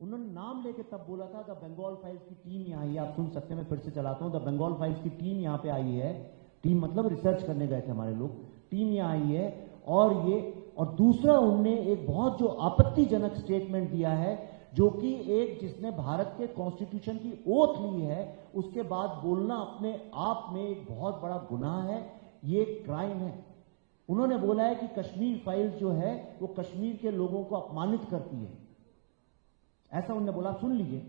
उन्होंने नाम लेके तब बोला था द बंगाल फाइल्स की टीम यहाँ आई है। आप सुन सकते हैं, मैं फिर से चलाता हूँ। द बंगाल फाइल्स की टीम यहाँ पे आई है। टीम मतलब रिसर्च करने गए थे हमारे लोग, टीम यहाँ आई है। और दूसरा उनने एक बहुत जो आपत्तिजनक स्टेटमेंट दिया है, जो कि एक जिसने भारत के कॉन्स्टिट्यूशन की ओथ ली है उसके बाद बोलना अपने आप में एक बहुत बड़ा गुनाह है, ये क्राइम है। उन्होंने बोला है कि कश्मीर फाइल्स जो है वो कश्मीर के लोगों को अपमानित करती है, ऐसा उन्होंने बोला। सुन लीजिए,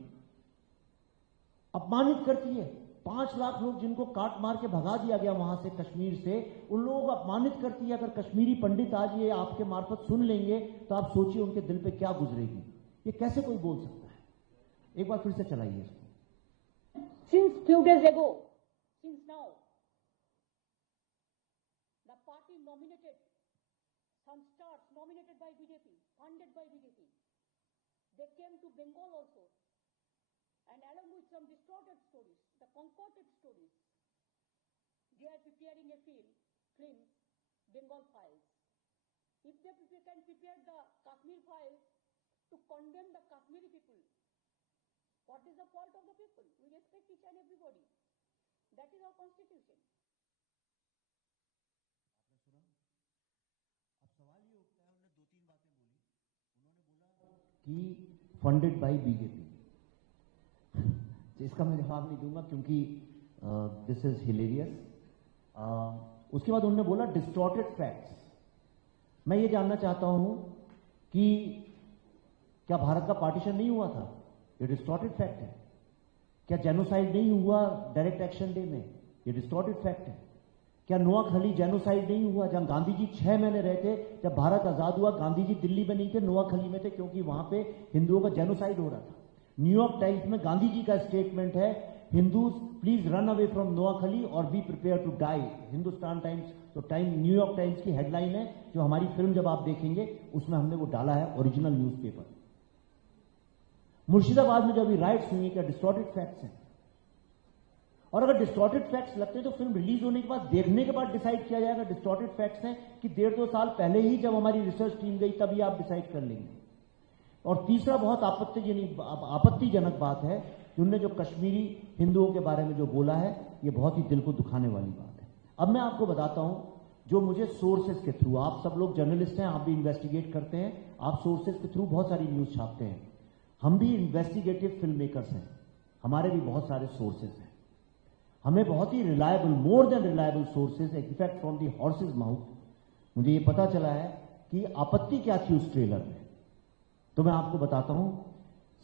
अपमानित करती है। 5 लाख लोग जिनको काट मार के भगा दिया गया वहां से, कश्मीर से, उन लोगों को अपमानित करती है। अगर कश्मीरी पंडित आज ये आपके मार्फत सुन लेंगे तो आप सोचिए उनके दिल पे क्या गुजरेगी। ये कैसे कोई बोल सकता है? एक बार फिर से चलाइए इसको। Since few days ago, since now, the party nominated some stars nominated by BJP, funded by BJP. They came to Bengal also, and along with some distorted stories, the concocted stories, they are preparing a film, Bengal Files. If they can prepare the Kashmir Files to condemn the Kashmiri people, what is the fault of the people? We respect each and everybody. That is our constitution. आपने सुना? अब सवाल ये उठता है, हमने 2-3 बातें बोली। उन्होंने बोला कि फंडेड बाय बीजेपी। इसका मैं जवाब नहीं दूंगा क्योंकि दिस इज हिलेरियस। उसके बाद उन्होंने बोला डिस्टॉर्टेड फैक्ट्स। मैं ये जानना चाहता हूं कि क्या भारत का पार्टीशन नहीं हुआ था? ये डिस्टॉर्टेड फैक्ट है। क्या जेनोसाइड नहीं हुआ डायरेक्ट एक्शन डे में? ये डिस्टॉर्टेड फैक्ट है। क्या नोआखली जेनोसाइड नहीं हुआ? जहां गांधी जी 6 महीने रहे थे, जब भारत आजाद हुआ, गांधी जी दिल्ली में नहीं थे, नोआखली में थे, क्योंकि वहां पे हिंदुओं का जेनोसाइड हो रहा था। न्यूयॉर्क टाइम्स में गांधी जी का स्टेटमेंट है, Hindus please run away from Noakhali और be prepare to die. Hindustan Times तो न्यूयॉर्क टाइम्स की हेडलाइन है, जो हमारी फिल्म जब आप देखेंगे उसमें हमने वो डाला है, ओरिजिनल न्यूज़पेपर। मुर्शिदाबाद में जब ये राइट्स हुई, क्या डिस्टॉर्टेड फैक्ट्स हैं? और अगर डिस्टॉर्टेड फैक्ट्स लगते हैं तो फिल्म रिलीज होने के बाद, देखने के बाद डिसाइड किया जाएगा डिस्टॉर्टेड फैक्ट्स हैं कि 1.5-2 साल पहले ही जब हमारी रिसर्च टीम गई तभी आप डिसाइड कर लेंगे। और तीसरा बहुत आपत्तिजनक बात है उनने जो कश्मीरी हिंदुओं के बारे में जो बोला है, ये बहुत ही दिल को दुखाने वाली बात है। अब मैं आपको बताता हूं, जो मुझे सोर्सेज के थ्रू, आप सब लोग जर्नलिस्ट हैं, आप भी इन्वेस्टिगेट करते हैं, आप सोर्सेज के थ्रू बहुत सारी न्यूज छापते हैं, हम भी इन्वेस्टिगेटिव फिल्म मेकर्स हैं, हमारे भी बहुत सारे सोर्सेज हैं, हमें बहुत ही reliable, more than reliable sources, in fact from the horse's mouth मुझे ये पता चला है कि आपत्ति क्या थी उस ट्रेलर में। तो मैं आपको बताता हूं,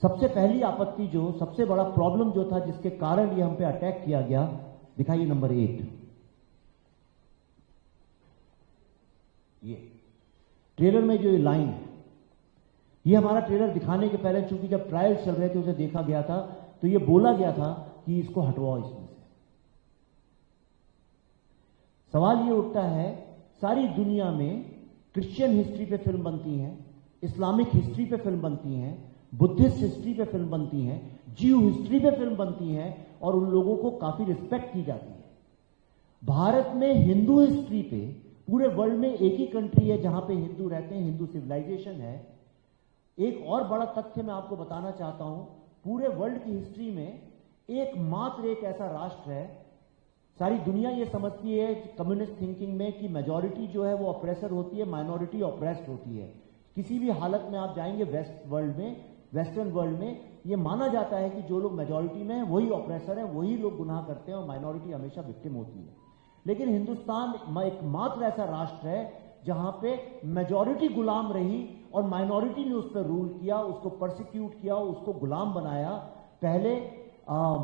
सबसे पहली आपत्ति, जो सबसे बड़ा प्रॉब्लम जो था, जिसके कारण ये हम पे अटैक किया गया, दिखाइए नंबर 8, ये ट्रेलर में जो ये लाइन है, ये हमारा ट्रेलर दिखाने के पहले, चूंकि जब ट्रायल चल रहे थे उसे देखा गया था, तो ये बोला गया था कि इसको हटवाओ इसमें से। सवाल ये उठता है, सारी दुनिया में क्रिश्चियन हिस्ट्री पे फिल्म बनती है, इस्लामिक हिस्ट्री पे फिल्म बनती है, बुद्धिस्ट हिस्ट्री पे फिल्म बनती है, जीव हिस्ट्री पे फिल्म बनती है, और उन लोगों को काफी रिस्पेक्ट की जाती है। भारत में हिंदू हिस्ट्री पे पूरे वर्ल्ड में एक ही कंट्री है जहां पे हिंदू रहते हैं, हिंदू सिविलाइजेशन है। एक और बड़ा तथ्य मैं आपको बताना चाहता हूं, पूरे वर्ल्ड की हिस्ट्री में एकमात्र एक ऐसा राष्ट्र है, सारी दुनिया ये समझती है कम्युनिस्ट थिंकिंग में कि मेजॉरिटी जो है वो ऑप्रेसर होती है, माइनॉरिटी ऑप्रेस्ड होती है। किसी भी हालत में आप जाएंगे वेस्टर्न वर्ल्ड में ये माना जाता है कि जो लोग मेजॉरिटी में हैं वही ऑप्रेसर हैं, वही लोग गुनाह करते हैं, और माइनॉरिटी हमेशा विक्टिम होती है। लेकिन हिंदुस्तान एकमात्र ऐसा राष्ट्र है जहां पे मेजॉरिटी गुलाम रही और माइनॉरिटी ने उस पर रूल किया, उसको परसिक्यूट किया, उसको गुलाम बनाया। पहले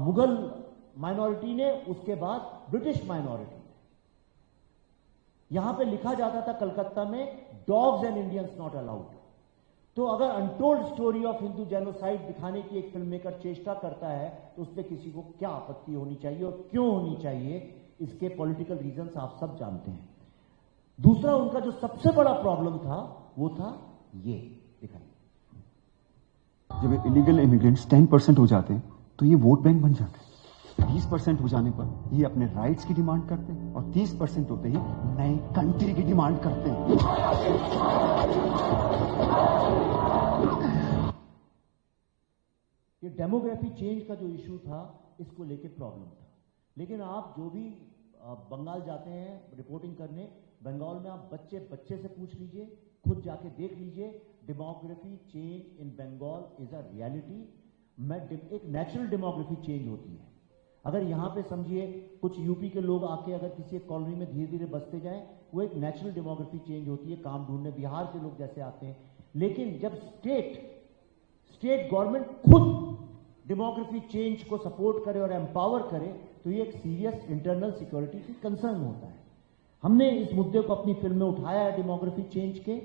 मुगल माइनॉरिटी ने, उसके बाद ब्रिटिश माइनॉरिटी ने। यहां पे लिखा जाता था कलकत्ता में, dogs and Indians not allowed. तो अगर untold story of Hindu genocide दिखाने की एक फिल्म मेकर चेष्टा करता है, तो उसमें किसी को क्या आपत्ति होनी चाहिए और क्यों होनी चाहिए, इसके पॉलिटिकल रीजंस आप सब जानते हैं। दूसरा उनका जो सबसे बड़ा प्रॉब्लम था, वो था ये, दिखाइए। जब इलीगल इमिग्रेंट्स 10% हो जाते हैं तो ये वोट बैंक बन जाते हैं। 20% हो जाने पर ये अपने राइट्स की डिमांड करते हैं, और 30% होते ही नए कंट्री की डिमांड करते हैं। ये डेमोग्राफी चेंज का जो इशू था, इसको लेके प्रॉब्लम था। लेकिन आप जो भी बंगाल जाते हैं रिपोर्टिंग करने, बंगाल में आप बच्चे से पूछ लीजिए, खुद जाके देख लीजिए, demography change in Bengal is a reality. एक नेचुरल डेमोग्राफी चेंज होती है। अगर यहाँ पे समझिए कुछ यूपी के लोग आके अगर किसी एक कॉलोनी में धीरे धीरे बसते जाएं, वो एक नेचुरल डेमोग्राफी चेंज होती है, काम ढूंढने बिहार के लोग जैसे आते हैं। लेकिन जब स्टेट गवर्नमेंट खुद डेमोग्राफी चेंज को सपोर्ट करे और एम्पावर करे, तो ये एक सीरियस इंटरनल सिक्योरिटी की कंसर्न होता है। हमने इस मुद्दे को अपनी फिल्म में उठाया है डेमोग्राफी चेंज के,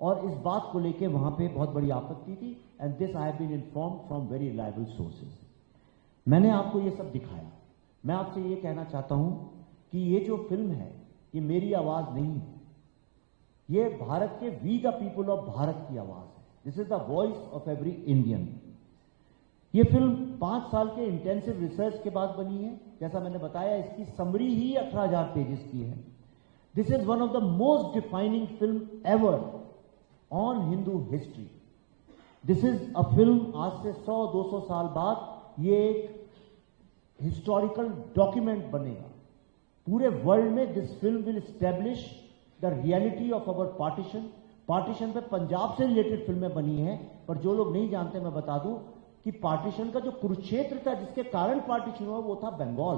और इस बात को लेके वहां पे बहुत बड़ी आपत्ति थी, and this I have been informed from very reliable sources. मैंने आपको ये सब दिखाया। मैं आपसे ये कहना चाहता हूं कि ये जो फिल्म है, ये मेरी आवाज नहीं है, ये भारत के we the people of Bharat की आवाज है। This is the voice of every Indian. ये फिल्म 5 साल के इंटेंसिव रिसर्च के बाद बनी है। जैसा मैंने बताया, इसकी समरी ही 18,000 पेजेस की है। This is one of the most defining film ever on Hindu history. This is a film, आज से 100-200 साल बाद ये एक हिस्टोरिकल डॉक्यूमेंट बनेगा पूरे वर्ल्ड में। This film will establish the reality of our partition पे पंजाब से रिलेटेड फिल्में बनी हैं, पर जो लोग नहीं जानते मैं बता दूं कि पार्टीशन का जो कुरुक्षेत्र था, जिसके कारण पार्टीशन हुआ, वो था बंगाल।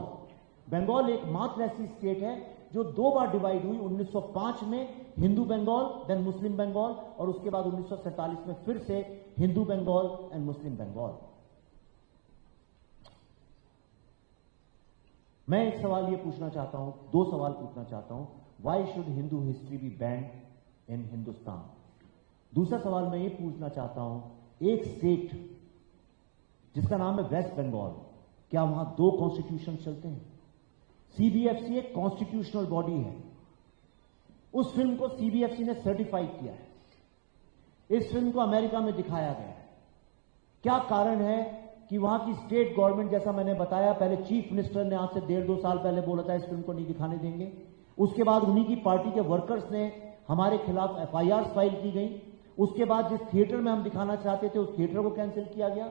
बंगाल एकमात्र ऐसी स्टेट है जो 2 बार डिवाइड हुई, 1905 में हिंदू बंगाल, देन मुस्लिम बंगाल, और उसके बाद 1947 में फिर से हिंदू बंगाल एंड मुस्लिम बंगाल। मैं एक सवाल ये पूछना चाहता हूं, 2 सवाल पूछना चाहता हूं। Why should Hindu history be banned in Hindustan? दूसरा सवाल मैं ये पूछना चाहता हूं, एक स्टेट जिसका नाम है वेस्ट बंगाल, क्या वहां 2 कॉन्स्टिट्यूशन चलते हैं? सीबीएफसी एक कॉन्स्टिट्यूशनल बॉडी है। उस फिल्म को सीबीएफसी ने सर्टिफाइड किया है। इस फिल्म को अमेरिका में दिखाया गया है। क्या कारण है कि वहां की स्टेट गवर्नमेंट, जैसा मैंने बताया, पहले चीफ मिनिस्टर ने आज से 1.5-2 साल पहले बोला था इस फिल्म को नहीं दिखाने देंगे। उसके बाद उन्हीं की पार्टी के वर्कर्स ने हमारे खिलाफ एफआईआर फाइल की गई। उसके बाद जिस थिएटर में हम दिखाना चाहते थे, उस थिएटर को कैंसिल किया गया।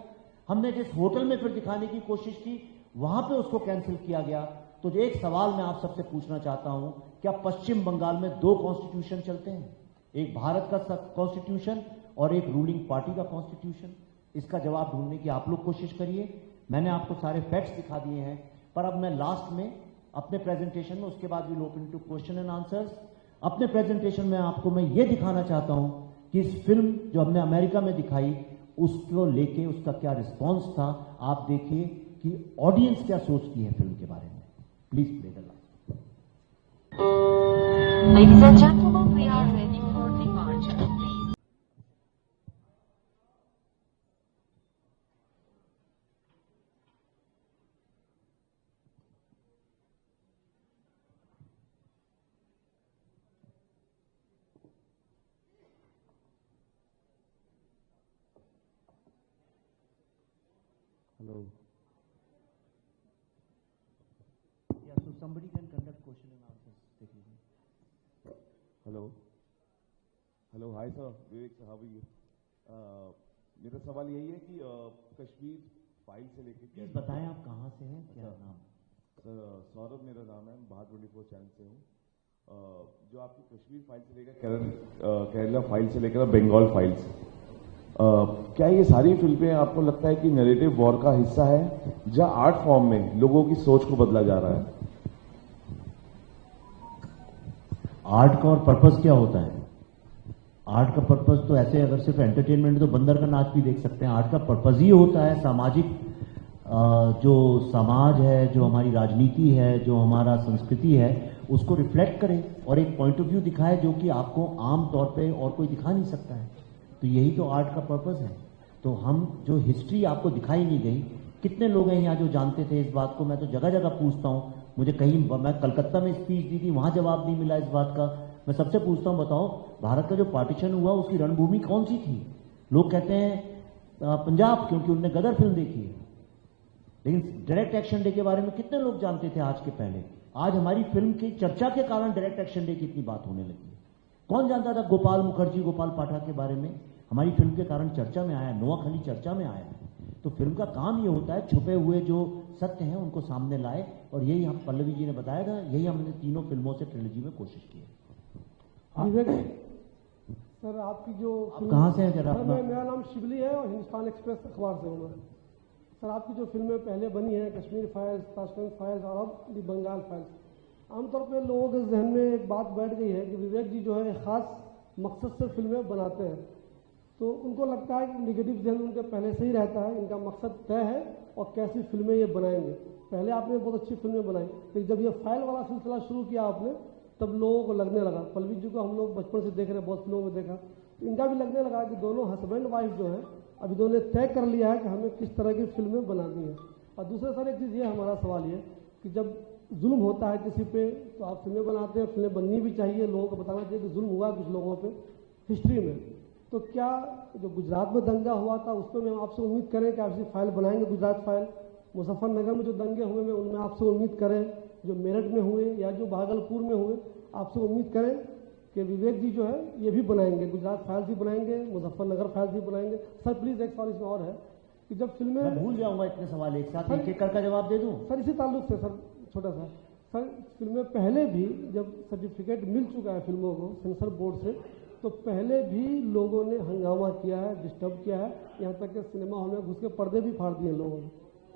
हमने जिस होटल में फिर दिखाने की कोशिश की वहां पे उसको कैंसिल किया गया। तो एक सवाल मैं आप सबसे पूछना चाहता हूं, क्या पश्चिम बंगाल में 2 कॉन्स्टिट्यूशन चलते हैं, एक भारत का कॉन्स्टिट्यूशन और एक रूलिंग पार्टी का कॉन्स्टिट्यूशन? इसका जवाब ढूंढने की आप लोग कोशिश करिए। मैंने आपको सारे फैक्ट्स दिखा दिए हैं, पर अब मैं लास्ट में अपने प्रेजेंटेशन में, उसके बाद we open to question and answers, अपने प्रेजेंटेशन में आपको मैं ये दिखाना चाहता हूं कि इस फिल्म जो हमने अमेरिका में दिखाई उसको लेके उसका क्या रिस्पॉन्स था। आप देखिए कि ऑडियंस क्या सोचती है फिल्म के बारे में। Please play the live. Ladies and gentlemen, we are ready for departure. Please. Hello. Yeah, so somebody can conduct question and answers. Take it. Hello hello, hi sir, Vivek sir, how are you? मेरा सवाल यही है कि Kashmir file से लेके please बताएं आप कहाँ से हैं, क्या नाम? सर सौरभ मेरा नाम है, बाहर 24 चैनल से हूँ। जो आपकी कश्मीर फाइल से लेकर केरला फाइल से लेकर बंगाल फाइल्स, क्या ये सारी फिल्में आपको लगता है कि नैरेटिव वॉर का हिस्सा है या आर्ट फॉर्म में लोगों की सोच को बदला जा रहा है? आर्ट का और पर्पस क्या होता है? आर्ट का पर्पस तो ऐसे अगर सिर्फ एंटरटेनमेंट, तो बंदर का नाच भी देख सकते हैं। आर्ट का पर्पस ही होता है सामाजिक, जो समाज है, जो हमारी राजनीति है, जो हमारा संस्कृति है, उसको रिफ्लेक्ट करे और एक पॉइंट ऑफ व्यू दिखाए जो कि आपको आम तौर पे और कोई दिखा नहीं सकता है। तो यही तो आर्ट का पर्पस है। तो हम जो हिस्ट्री आपको दिखाई नहीं गई, कितने लोग हैं यहाँ जो जानते थे इस बात को? मैं तो जगह जगह पूछता हूँ, मुझे कहीं, मैं कलकत्ता में स्पीच दी थी, वहां जवाब नहीं मिला इस बात का। मैं सबसे पूछता हूँ, बताओ भारत का जो पार्टीशन हुआ उसकी रणभूमि कौन सी थी? लोग कहते हैं पंजाब, क्योंकि उन्होंने गदर फिल्म देखी है। लेकिन डायरेक्ट एक्शन डे के बारे में कितने लोग जानते थे आज के पहले? आज हमारी फिल्म की चर्चा के कारण डायरेक्ट एक्शन डे की इतनी बात होने लगी है। कौन जानता था गोपाल मुखर्जी, गोपाल पाठक के बारे में? हमारी फिल्म के कारण चर्चा में आया, नोआखली चर्चा में आया। तो फिल्म का काम ये होता है छुपे हुए जो सत्य हैं उनको सामने लाए, और यही हम, पल्लवी जी ने बताया था, यही हमने तीनों फिल्मों से ट्रिलॉजी में कोशिश की है। विवेक सर, आपकी जो आप कहाँ से हैं जरा? मेरा नाम शिवली है और हिंदुस्तान एक्सप्रेस अखबार से हूँ मैं। सर, आपकी जो फिल्में पहले बनी हैं, कश्मीर फाइल्स, ताशकंद फाइल्स और अब दी बंगाल फाइल्स, आमतौर पर लोगों के जहन में एक बात बैठ गई है कि विवेक जी जो है एक खास मकसद से फिल्में बनाते हैं। तो उनको लगता है कि निगेटिव जहन उनके पहले से ही रहता है, इनका मकसद तय है और कैसी फिल्में ये बनाएंगे। पहले आपने बहुत अच्छी फिल्में बनाई, लेकिन जब ये फाइल वाला सिलसिला शुरू किया आपने, तब लोगों को लगने लगा, पल्लवी जी को हम लोग बचपन से देख रहे हैं, बहुत फिल्मों में देखा, तो इनका भी लगने लगा कि दोनों हस्बैंड वाइफ जो है अभी दोनों ने तय कर लिया है कि हमें किस तरह की फिल्में बनानी है। और दूसरा सर एक चीज़ ये हमारा सवाल ये कि जब जुल्म होता है किसी पे तो आप फिल्में बनाते हैं, फिल्में बननी भी चाहिए, लोगों को बताना चाहिए कि जुल्म हुआ कुछ लोगों पे हिस्ट्री में। तो क्या जो गुजरात में दंगा हुआ था उस पर में हम आपसे उम्मीद करें कि आप इसी फाइल बनाएंगे, गुजरात फाइल? मुजफ्फरनगर में जो दंगे हुए में उनमें आपसे उम्मीद करें, जो मेरठ में हुए या जो भागलपुर में हुए, आपसे उम्मीद करें कि विवेक जी जो है ये भी बनाएंगे, गुजरात फाइल्स भी बनाएंगे, मुजफ्फरनगर फाइल्स भी बनाएंगे। सर प्लीज़ एक सवाल इसमें और है कि जब फिल्में, मैं भूल जाऊंगा इतने सवाल एक साथ, एक एक करके जवाब दे दूं? सर इसी ताल्लुक से सर छोटा सा, सर फिल्में पहले भी जब सर्टिफिकेट मिल चुका है फिल्मों को सेंसर बोर्ड से, तो पहले भी लोगों ने हंगामा किया है, डिस्टर्ब किया है, यहाँ तक कि सिनेमा हॉल में घुस के पर्दे भी फाड़ दिए लोगों ने।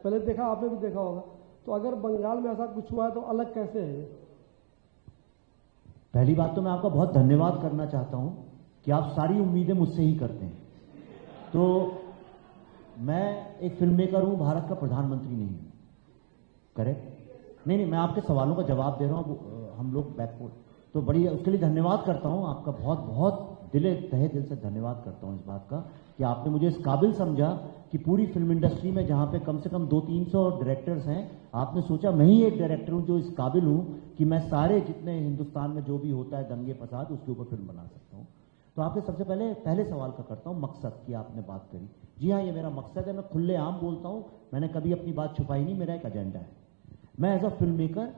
पहले देखा, आपने भी देखा होगा। तो अगर बंगाल में ऐसा कुछ हुआ है तो अलग कैसे है? पहली बात तो मैं आपका बहुत धन्यवाद करना चाहता हूं कि आप सारी उम्मीदें मुझसे ही करते हैं। तो मैं एक फिल्म मेकर हूं, भारत का प्रधानमंत्री नहीं हूं, करेक्ट? नहीं, मैं आपके सवालों का जवाब दे रहा हूं, हम लोग बैकवर्ड, तो बड़ी उसके लिए धन्यवाद करता हूं आपका, बहुत बहुत तहे दिल से धन्यवाद करता हूं इस बात का कि आपने मुझे इस काबिल समझा कि पूरी फिल्म इंडस्ट्री में जहां पे कम से कम 200-300 डायरेक्टर्स हैं, आपने सोचा मैं ही एक डायरेक्टर हूं जो इस काबिल हूं कि मैं सारे जितने हिंदुस्तान में जो भी होता है दंगे फसाद, उसके ऊपर फिल्म बना सकता हूं। तो आपके सबसे पहले सवाल का करता हूं, मकसद की आपने बात करी। जी हाँ, ये मेरा मकसद है, मैं खुलेआम बोलता हूं, मैंने कभी अपनी बात छुपाई नहीं, मेरा एक एजेंडा है। मैं as a film maker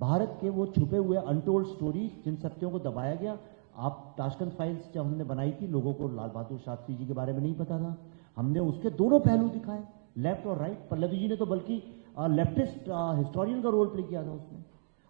Bharat के वो छुपे हुए अनटोल्ड स्टोरीज, जिन सत्यों को दबाया गया, आप ताशकंद फाइल्स जब हमने बनाई थी, लोगों को लाल बहादुर शास्त्री जी के बारे में नहीं पता था, हमने उसके दोनों पहलू दिखाए, लेफ्ट और राइट। पल्लवी जी ने तो बल्कि लेफ्टिस्ट हिस्टोरियन का रोल प्ले किया था उसमें,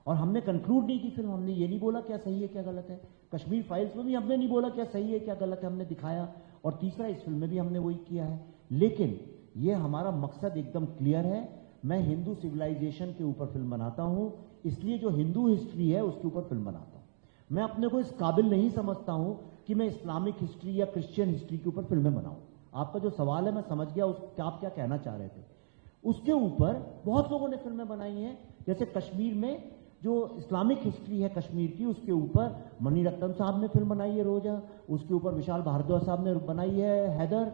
और हमने कंक्लूड नहीं की फिल्म, हमने ये नहीं बोला क्या सही है क्या गलत है। कश्मीर फाइल्स में भी हमने नहीं बोला क्या सही है क्या गलत है, हमने दिखाया। और तीसरा, इस फिल्म में भी हमने वही किया है। लेकिन ये हमारा मकसद एकदम क्लियर है, मैं हिंदू सिविलाइजेशन के ऊपर फिल्म बनाता हूं, इसलिए जो हिंदू हिस्ट्री है उसके ऊपर फिल्म बनाता हूं। मैं अपने को इस काबिल नहीं समझता हूं कि मैं इस्लामिक हिस्ट्री या क्रिश्चियन हिस्ट्री के ऊपर फिल्में बनाऊं। आपका जो सवाल है मैं समझ गया, आप क्या कहना चाह रहे थे। उसके ऊपर बहुत लोगों ने फिल्में बनाई हैं, जैसे कश्मीर में जो इस्लामिक हिस्ट्री है कश्मीर की, उसके ऊपर मणिरत्नम साहब ने फिल्म बनाई है रोजा, उसके ऊपर विशाल भारद्वाज साहब ने बनाई है हैदर।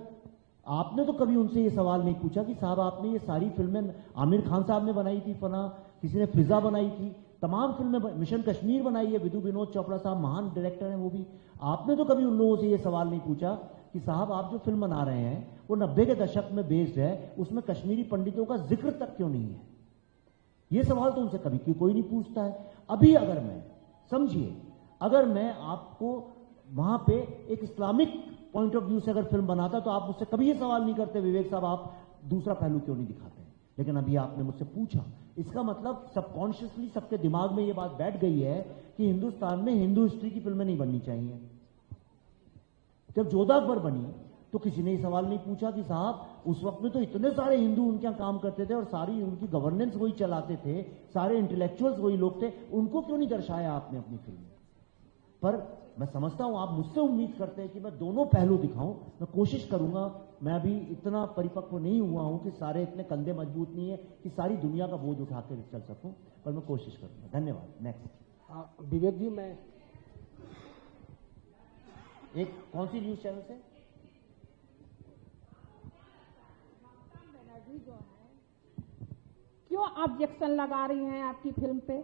आपने तो कभी उनसे ये सवाल नहीं पूछा कि साहब आपने ये सारी फिल्में, आमिर खान साहब ने बनाई थी फना, किसी ने फिजा बनाई थी, तमाम फिल्में, मिशन कश्मीर बनाई है, विधु विनोद चोपड़ा साहब महान डायरेक्टर हैं वो भी। आपने तो कभी उन लोगों से ये सवाल नहीं पूछा कि साहब आप जो फिल्म बना रहे हैं वो 90 के दशक में बेस्ड है, उसमें कश्मीरी पंडितों का जिक्र तक क्यों नहीं है। ये सवाल तो उनसे कभी कोई नहीं पूछता है। अभी अगर मैं, समझिए, अगर मैं आपको वहां पे एक इस्लामिक पॉइंट ऑफ व्यू से अगर फिल्म बनाता तो आप मुझसे कभी ये सवाल नहीं करते विवेक साहब आप दूसरा पहलू क्यों नहीं दिखाते हैं। लेकिन अभी आपने मुझसे पूछा, इसका मतलब सबकॉन्शियसली सबके दिमाग में ये बात बैठ गई है कि हिंदुस्तान में हिंदू हिस्ट्री की फिल्में नहीं बननी चाहिए। जब जोधा अकबर बनी तो किसी ने ये सवाल नहीं पूछा कि साहब उस वक्त में तो इतने सारे हिंदू उनके यहाँ काम करते थे और सारी उनकी गवर्नेंस वही चलाते थे, सारे इंटेलेक्चुअल्स वही लोग थे, उनको क्यों नहीं दर्शाया आपने अपनी फिल्म में। पर मैं समझता हूं आप मुझसे उम्मीद करते हैं कि मैं दोनों पहलू दिखाऊं, मैं कोशिश करूंगा। मैं अभी इतना परिपक्व नहीं हुआ हूं कि सारे इतने कंधे मजबूत नहीं है कि सारी दुनिया का बोझ उठा कर चल सकूं, पर मैं कोशिश करूंगा। धन्यवाद। नेक्स्ट। विवेक जी, मैं एक कौन सी न्यूज चैनल से? क्यों ऑब्जेक्शन लगा रही हैं आपकी फिल्म पे?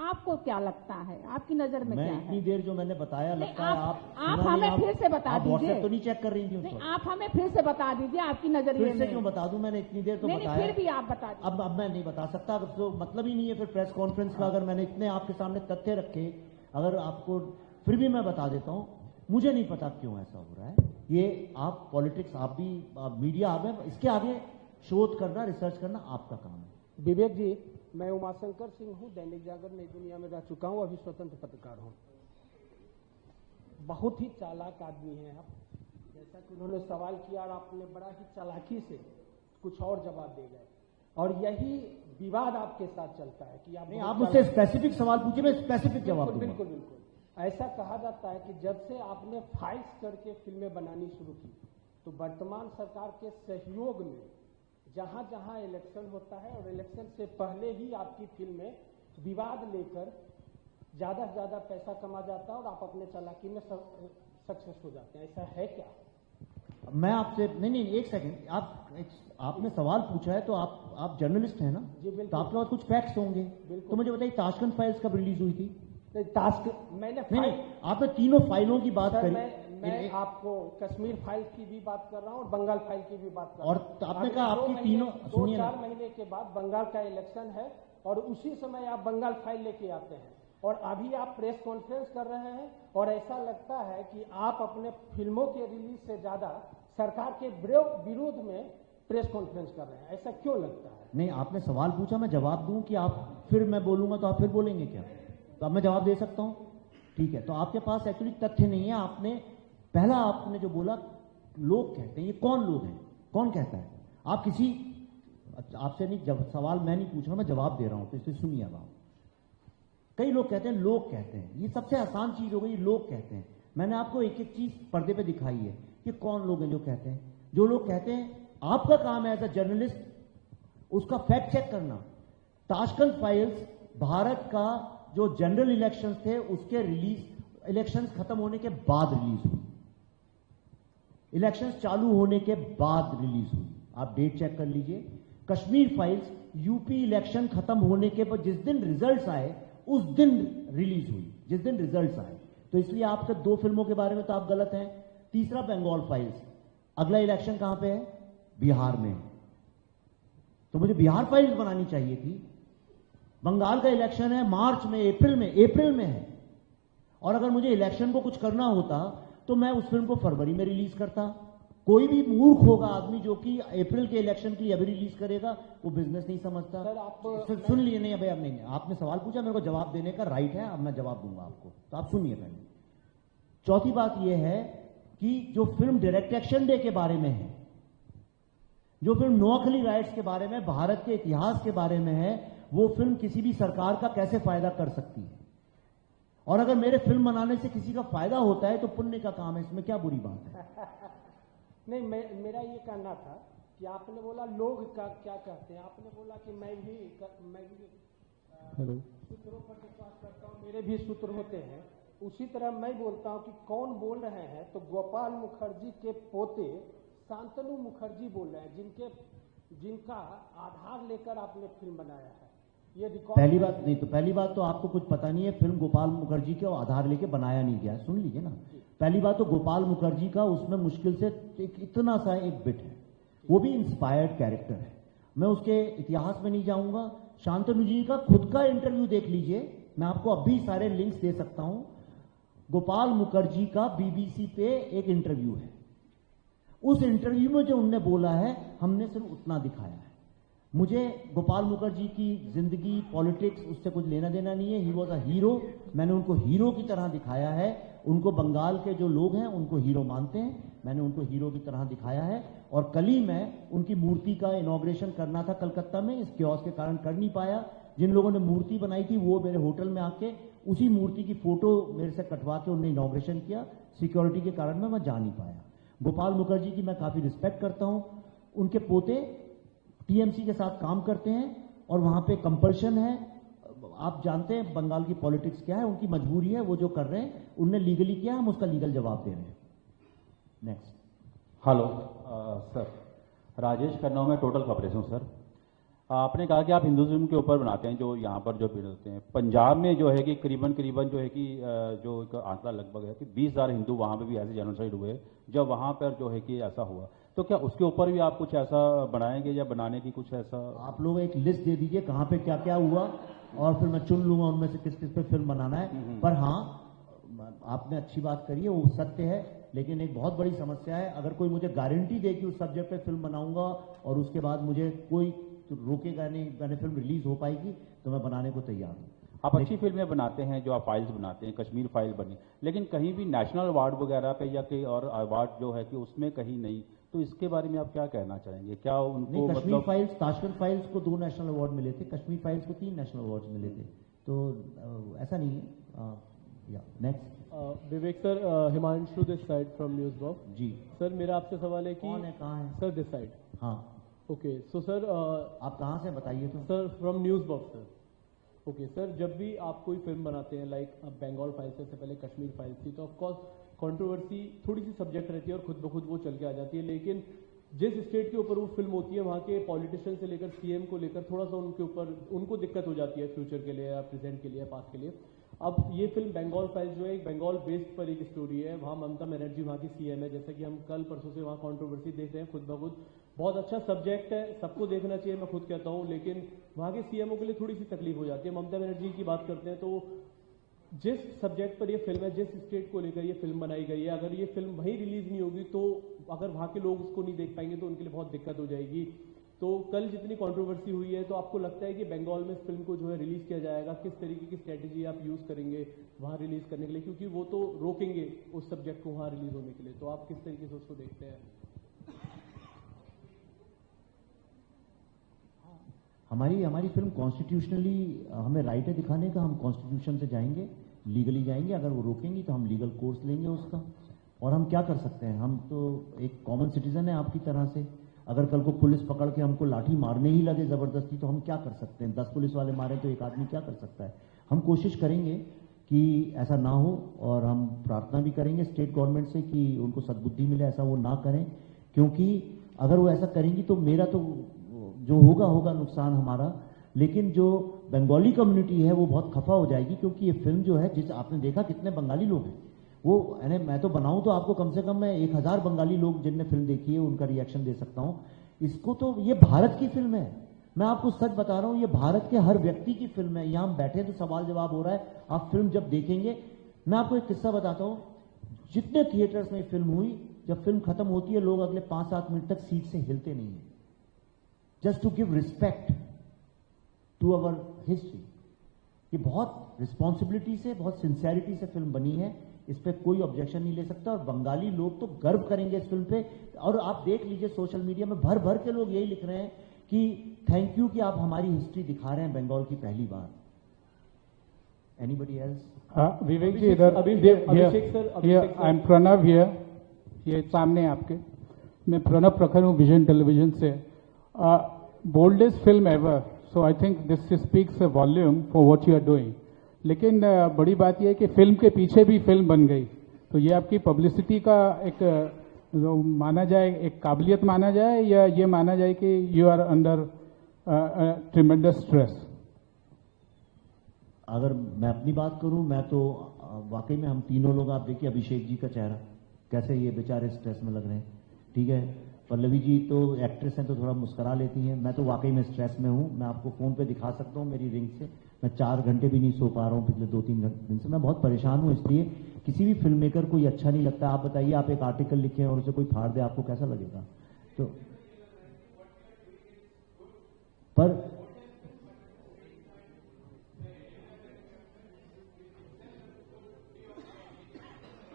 आपको क्या लगता है, आपकी नजर में क्या है? इतनी देर जो मैंने बताया लगता है आप हमें फिर से बता दीजिए। व्हाट्सएप तो नहीं चेक कर रही थी? नहीं, आप हमें फिर से बता दीजिए आपकी नजरिए में। फिर से क्यों बता दूं? मैंने इतनी देर तो बताया। फिर भी आप बता दीजिए। अब मैं नहीं बता सकता, तो मतलब ही नहीं है फिर प्रेस कॉन्फ्रेंस का। अगर मैंने इतने आपके सामने तथ्य रखे, अगर आपको, फिर भी मैं बता देता हूं, मुझे नहीं पता क्यों ऐसा हो रहा है। ये आप पॉलिटिक्स, आप भी मीडिया, आ गए, इसके आगे शोध करना, रिसर्च करना आपका काम है। विवेक जी, मैं उमाशंकर सिंह हूं, दैनिक जागरण नई दुनिया में रह चुका हूं, अभी स्वतंत्र पत्रकार हूं। बहुत ही चालाक आदमी हैं आप, जैसा कि उन्होंने सवाल किया और आपने बड़ा ही चालाकी से कुछ और जवाब दे गए, और यही विवाद आपके साथ चलता है कि आप मुझसे स्पेसिफिक सवाल पूछिए, मैं स्पेसिफिक जवाब दूंगा। बिल्कुल बिल्कुल। ऐसा कहा जाता है कि जब से आपने फाइल्स करके फिल्में बनानी शुरू की, तो वर्तमान सरकार के सहयोग में जहां जहां इलेक्शन होता है और इलेक्शन से पहले ही आपकी फिल्में विवाद लेकर ज्यादा से ज्यादा पैसा कमा जाता है और आप अपने चालाकी में सक्सेस हो जाते हैं। ऐसा है क्या? मैं आपसे नहीं, एक सेकंड, आपने सवाल पूछा है तो आप जर्नलिस्ट हैं ना? जी बिल्कुल। तो आपके पास कुछ फैक्ट्स होंगे। तो मुझे बताइए, ताशकंद फाइल्स कब रिलीज हुई थी? मैंने नहीं, आपने तीनों फाइलों की बात करी। मैं आपको कश्मीर फाइल की भी बात कर रहा हूं और बंगाल फाइल की भी बात कर रहा हूं। और आपने कहा आपकी तीनों, सुनिए ना, 2-4 महीने के बाद बंगाल का इलेक्शन है और उसी समय आप बंगाल फाइल लेके आते हैं और अभी आप प्रेस कॉन्फ्रेंस कर रहे हैं और ऐसा लगता है कि आप अपने फिल्मों के रिलीज से ज्यादा सरकार के विरोध में प्रेस कॉन्फ्रेंस कर रहे हैं। ऐसा क्यों लगता है? नहीं, आपने सवाल पूछा, मैं जवाब दूं कि आप फिर मैं बोलूंगा तो आप फिर बोलेंगे क्या? तो अब मैं जवाब दे सकता हूं? ठीक है। तो आपके पास एक्चुअली तथ्य नहीं है। आपने जो बोला, लोग कहते हैं, ये कौन लोग हैं, कौन कहता है? आप किसी, आपसे नहीं, जब सवाल मैं नहीं पूछ रहा, मैं जवाब दे रहा हूं, तो इसे सुनिए। अब आप, कई लोग कहते हैं, लोग कहते हैं, ये सबसे आसान चीज हो गई, लोग कहते हैं। मैंने आपको एक एक चीज पर्दे पे दिखाई है कि कौन लोग हैं जो कहते हैं। जो लोग कहते हैं, आपका काम है एज अ जर्नलिस्ट उसका फैक्ट चेक करना। ताशकंद फाइल्स भारत का जो जनरल इलेक्शंस थे उसके इलेक्शंस खत्म होने के बाद रिलीज हुई, इलेक्शंस चालू होने के बाद रिलीज हुई। आप डेट चेक कर लीजिए। कश्मीर फाइल्स यूपी इलेक्शन खत्म होने के बाद जिस दिन रिजल्ट्स आए उस दिन रिलीज हुई, जिस दिन रिजल्ट्स आए। तो इसलिए आपके 2 फिल्मों के बारे में तो आप गलत हैं। तीसरा, बंगाल फाइल्स, अगला इलेक्शन कहां पे है? बिहार में। तो मुझे बिहार फाइल्स बनानी चाहिए थी। बंगाल का इलेक्शन है मार्च में, अप्रैल में है। और अगर मुझे इलेक्शन को कुछ करना होता तो मैं उस फिल्म को फरवरी में रिलीज करता, कोई भी मूर्ख होगा आदमी जो कि अप्रैल के इलेक्शन के लिए अभी रिलीज करेगा, वो बिजनेस नहीं समझता। सर, आप सुन लिए नहीं अभी? अब नहीं, आपने सवाल पूछा, मेरे को जवाब देने का राइट है, अब मैं जवाब दूंगा आपको, तो आप सुनिए पहले। चौथी बात यह है कि जो फिल्म डायरेक्ट एक्शन डे के बारे में है, जो फिल्म नोअखली राइट्स के बारे में, भारत के इतिहास के बारे में है, वो फिल्म किसी भी सरकार का कैसे फायदा कर सकती है? और अगर मेरे फिल्म बनाने से किसी का फायदा होता है तो पुण्य का काम है, इसमें क्या बुरी बात है? नहीं, मेरा ये कहना था कि आपने बोला लोग क्या कहते हैं, आपने बोला कि मैं भी सूत्रों पर विश्वास करता हूँ, मेरे भी सूत्र होते हैं। उसी तरह मैं बोलता हूँ कि कौन बोल रहे हैं, तो गोपाल मुखर्जी के पोते शांतनु मुखर्जी बोल रहे हैं, जिनका आधार लेकर आपने फिल्म बनाया है। ये पहली बात नहीं, तो पहली बात तो आपको कुछ पता नहीं है, फिल्म गोपाल मुखर्जी के आधार लेके बनाया नहीं गया, सुन लीजिए ना। पहली बात तो गोपाल मुखर्जी का उसमें मुश्किल से इतना सा एक बिट है, वो भी इंस्पायर्ड कैरेक्टर है। मैं उसके इतिहास में नहीं जाऊंगा। शांतनु जी का खुद का इंटरव्यू देख लीजिए, मैं आपको अभी सारे लिंक्स दे सकता हूं। गोपाल मुखर्जी का बीबीसी पे एक इंटरव्यू है, उस इंटरव्यू में जो उनने बोला है हमने सिर्फ उतना दिखाया है। मुझे गोपाल मुखर्जी की जिंदगी, पॉलिटिक्स, उससे कुछ लेना देना नहीं है। ही वॉज अ हीरो, मैंने उनको हीरो की तरह दिखाया है। उनको बंगाल के जो लोग हैं उनको हीरो मानते हैं, मैंने उनको हीरो की तरह दिखाया है। और कल ही मैं उनकी मूर्ति का इनॉग्रेशन करना था कलकत्ता में, इस क्योस के कारण कर नहीं पाया। जिन लोगों ने मूर्ति बनाई थी वो मेरे होटल में आके उसी मूर्ति की फोटो मेरे से कटवा के उन्होंने इनॉग्रेशन किया, सिक्योरिटी के कारण मैं जा नहीं पाया। गोपाल मुखर्जी की मैं काफी रिस्पेक्ट करता हूं। उनके पोते टीएमसी के साथ काम करते हैं और वहां पे कंपल्शन है। आप जानते हैं बंगाल की पॉलिटिक्स क्या है, उनकी मजबूरी है, वो जो कर रहे हैं उनने लीगली किया, हम उसका लीगल जवाब दे रहे हैं। Next. Hello sir, Rajesh Khanna, मैं टोटल खबरें हूँ सर। आपने कहा कि आप हिंदुज्म के ऊपर बनाते हैं, जो यहाँ पर जो भीड़ होते हैं पंजाब में जो है कि करीबन जो है कि जो एक आंकड़ा लगभग है कि 20,000 हिंदू वहाँ पे भी ऐसे जेनोसाइड हुए, जब वहाँ पर जो है कि ऐसा हुआ, तो क्या उसके ऊपर भी आप कुछ ऐसा बनाएंगे या बनाने की कुछ ऐसा? आप लोग एक लिस्ट दे दीजिए कहाँ पे क्या क्या हुआ और फिर मैं चुन लूंगा उनमें से किस किस पे फिल्म बनाना है। पर हाँ, आपने अच्छी बात करी है, वो सत्य है, लेकिन एक बहुत बड़ी समस्या है। अगर कोई मुझे गारंटी दे कि उस सब्जेक्ट पे फिल्म बनाऊंगा और उसके बाद मुझे कोई रोकेगा नहीं, मैंने फिल्म रिलीज हो पाएगी, तो मैं बनाने को तैयार हूँ। आप अच्छी फिल्में बनाते हैं, जो आप फाइल्स बनाते हैं, कश्मीर फाइल बनी, लेकिन कहीं भी नेशनल अवार्ड वगैरह पे या कहीं और अवार्ड जो है कि उसमें कहीं नहीं, तो इसके बारे में आप क्या कहना चाहेंगे? क्या उनको कश्मीर फाइल्स, ताशकंद फाइल्स को 2 नेशनल अवार्ड मिले थे, कश्मीर फाइल्स को 3 नेशनल अवार्ड मिले थे, तो ऐसा नहीं है। Next. Vivek sir, Himanshu this side from news box. जी सर, मेरा आपसे सवाल है कि कौन है, कहाँ है सर? This side. हाँ ओके, सो सर आप कहाँ से बताइए तो? Sir from news box sir. Okay sir, जब भी आप कोई फिल्म बनाते हैं, लाइक बंगाल फाइल्स से पहले कश्मीर फाइल्स थी, तो ऑफकोर्स कंट्रोवर्सी थोड़ी सी सब्जेक्ट रहती है और खुद ब खुद वो चल के आ जाती है, लेकिन जिस स्टेट के ऊपर वो फिल्म होती है वहाँ के पॉलिटिशियन से लेकर सीएम को लेकर थोड़ा सा उनके ऊपर उनको दिक्कत हो जाती है, फ्यूचर के लिए या प्रेजेंट के लिए या पास्ट के लिए। अब ये फिल्म बंगाल फाइल्स जो है एक बंगाल बेस्ड पर एक स्टोरी है, वहाँ ममता बनर्जी वहाँ की सीएम है, जैसा कि हम कल परसों से वहाँ कंट्रोवर्सी देख रहे हैं खुद ब खुद। बहुत अच्छा सब्जेक्ट है, सबको देखना चाहिए, मैं खुद कहता हूँ, लेकिन वहाँ के सीएमओ के लिए थोड़ी सी तकलीफ हो जाती है। ममता बनर्जी की बात करते हैं तो जिस सब्जेक्ट पर ये फिल्म है, जिस स्टेट को लेकर ये फिल्म बनाई गई है, अगर ये फिल्म वहीं रिलीज नहीं होगी तो अगर वहाँ के लोग उसको नहीं देख पाएंगे तो उनके लिए बहुत दिक्कत हो जाएगी। तो कल जितनी कंट्रोवर्सी हुई है, तो आपको लगता है कि बंगाल में इस फिल्म को जो है रिलीज किया जाएगा, किस तरीके की स्ट्रेटेजी आप यूज करेंगे वहाँ रिलीज करने के लिए, क्योंकि वो तो रोकेंगे उस सब्जेक्ट को वहाँ रिलीज होने के लिए, तो आप किस तरीके से उसको देखते हैं? हमारी फिल्म कॉन्स्टिट्यूशनली हमें राइट है दिखाने का, हम कॉन्स्टिट्यूशन से जाएंगे, लीगली जाएंगे। अगर वो रोकेंगी तो हम लीगल कोर्स लेंगे उसका। और हम क्या कर सकते हैं, हम तो एक कॉमन सिटीजन है आपकी तरह से। अगर कल को पुलिस पकड़ के हमको लाठी मारने ही लगे जबरदस्ती, तो हम क्या कर सकते हैं? 10 पुलिस वाले मारे तो एक आदमी क्या कर सकता है? हम कोशिश करेंगे कि ऐसा ना हो, और हम प्रार्थना भी करेंगे स्टेट गवर्नमेंट से कि उनको सद्बुद्धि मिले, ऐसा वो ना करें, क्योंकि अगर वो ऐसा करेंगी तो मेरा तो जो होगा नुकसान हमारा, लेकिन जो बंगाली कम्युनिटी है वो बहुत खफा हो जाएगी, क्योंकि ये फिल्म जो है, जिस आपने देखा कितने बंगाली लोग हैं, वो यानी मैं तो बनाऊं तो आपको कम से कम मैं 1000 बंगाली लोग जिनने फिल्म देखी है उनका रिएक्शन दे सकता हूं। इसको तो ये भारत की फिल्म है, मैं आपको सच बता रहा हूं, ये भारत के हर व्यक्ति की फिल्म है। यहां हम बैठे तो सवाल जवाब हो रहा है, आप फिल्म जब देखेंगे, मैं आपको एक किस्सा बताता हूं। जितने थिएटर्स में फिल्म हुई, जब फिल्म खत्म होती है लोग अगले 5-7 मिनट तक सीट से हिलते नहीं है, just to give respect to our history. ये बहुत रिस्पॉन्सिबिलिटी से, बहुत सिंसियरिटी से फिल्म बनी है, इस पे कोई ऑब्जेक्शन नहीं ले सकता। और बंगाली लोग तो गर्व करेंगे इस फिल्म पे। और आप देख लीजिए सोशल मीडिया में भर भर के लोग यही लिख रहे हैं कि थैंक यू कि आप हमारी हिस्ट्री दिखा रहे हैं बंगाल की पहली बार। Anybody else? विवेक जी इधर, Abhishek sir, I am Pranav here, ये सामने आपके, मैं प्रणव प्रखर हूँ विजन टेलीविजन से। Boldest film ever, so I think this speaks a volume for what you are doing. लेकिन बड़ी बात यह है कि फिल्म के पीछे भी फिल्म बन गई, तो ये आपकी पब्लिसिटी का एक माना जाए, एक काबिलियत माना जाए, या ये माना जाए कि you are under tremendous stress? अगर मैं अपनी बात करूं, मैं तो वाकई में हम तीनों लोग, आप देखिए अभिषेक जी का चेहरा कैसे ये बेचारे स्ट्रेस में लग रहे हैं, ठीक है। पल्लवी जी तो एक्ट्रेस हैं तो थोड़ा मुस्करा लेती हैं, मैं तो वाकई में स्ट्रेस में हूं। मैं आपको फ़ोन पे दिखा सकता हूं मेरी रिंग से, मैं 4 घंटे भी नहीं सो पा रहा हूं पिछले 2-3 दिन से। मैं बहुत परेशान हूं, इसलिए किसी भी फिल्म मेकर को ये अच्छा नहीं लगता। आप बताइए, आप एक आर्टिकल लिखें और उसे कोई फाड़ दे, आपको कैसा लगेगा? तो पर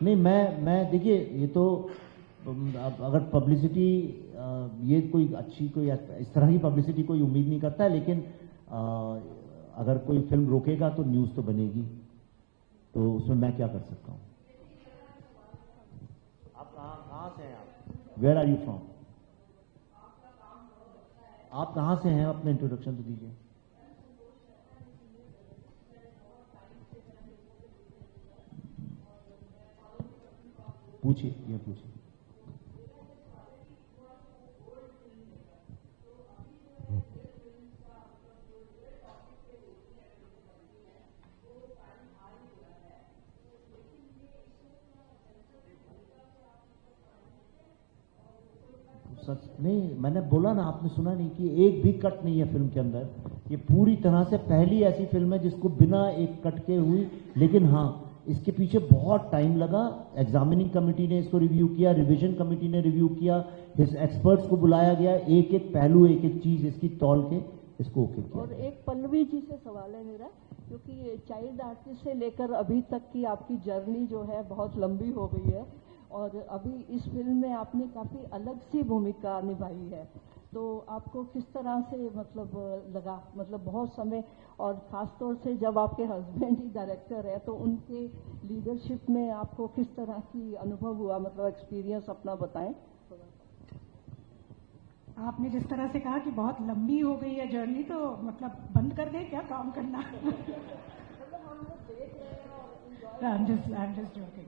नहीं, मैं देखिए, ये तो अगर पब्लिसिटी, ये कोई अच्छी, कोई इस तरह की पब्लिसिटी कोई उम्मीद नहीं करता है, लेकिन अगर कोई फिल्म रोकेगा तो न्यूज़ तो बनेगी, तो उसमें मैं क्या कर सकता हूँ? आप कहाँ से हैं? आप वेयर आर यू फ्रॉम? आप कहाँ से हैं? अपना इंट्रोडक्शन तो दीजिए। पूछिए, ये पूछिए। नहीं, मैंने बोला ना, आपने सुना नहीं कि एक भी कट नहीं है फिल्म के अंदर। ये पूरी तरह से पहली ऐसी फिल्म है जिसको बिना एक कट के हुई। लेकिन हाँ, इसके पीछे बहुत टाइम लगा। एग्जामिनिंग कमेटी ने इसको रिव्यू किया, रिवीजन कमेटी ने रिव्यू किया, इस एक्सपर्ट्स को बुलाया गया, एक एक पहलू, एक एक चीज इसकी तौल के इसको ओके किया। और एक पल्लवी जी से सवाल है मेरा, क्योंकि चाइल्ड आर्टिस्ट से लेकर अभी तक की आपकी जर्नी जो है बहुत लंबी हो गई है, और अभी इस फिल्म में आपने काफ़ी अलग सी भूमिका निभाई है, तो आपको किस तरह से मतलब लगा? मतलब बहुत समय, और ख़ास तौर से जब आपके हस्बैंड ही डायरेक्टर है, तो उनके लीडरशिप में आपको किस तरह की अनुभव हुआ? मतलब एक्सपीरियंस अपना बताएं। आपने जिस तरह से कहा कि बहुत लंबी हो गई है जर्नी, तो मतलब बंद कर दें क्या काम करना? I'm just joking.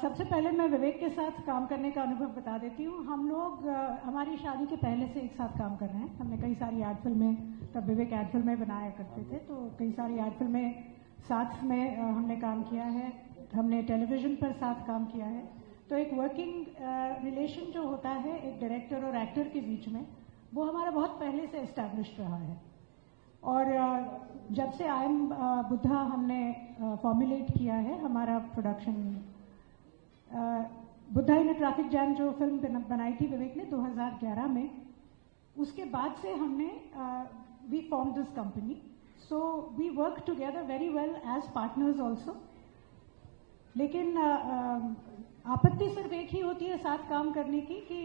सबसे पहले मैं विवेक के साथ काम करने का अनुभव बता देती हूँ। हम लोग हमारी शादी के पहले से एक साथ काम कर रहे हैं। हमने कई सारी एड फिल्में, तब विवेक एड फिल्में बनाया करते थे, तो कई सारी एड फिल्में साथ में हमने काम किया है। हमने टेलीविज़न पर साथ काम किया है। तो एक वर्किंग रिलेशन जो होता है एक डायरेक्टर और एक्टर के बीच में, वो हमारा बहुत पहले से इस्टेब्लिश्ड रहा है। और जब से आई एम बुद्धा हमने फॉर्मुलेट किया है हमारा production, Buddha in traffic jam जो फिल्म बनाई थी विवेक ने 2011 में, उसके बाद से हमने we form this company. So we work together very well as partners also. लेकिन आपत्ति सिर्फ एक ही होती है साथ काम करने की कि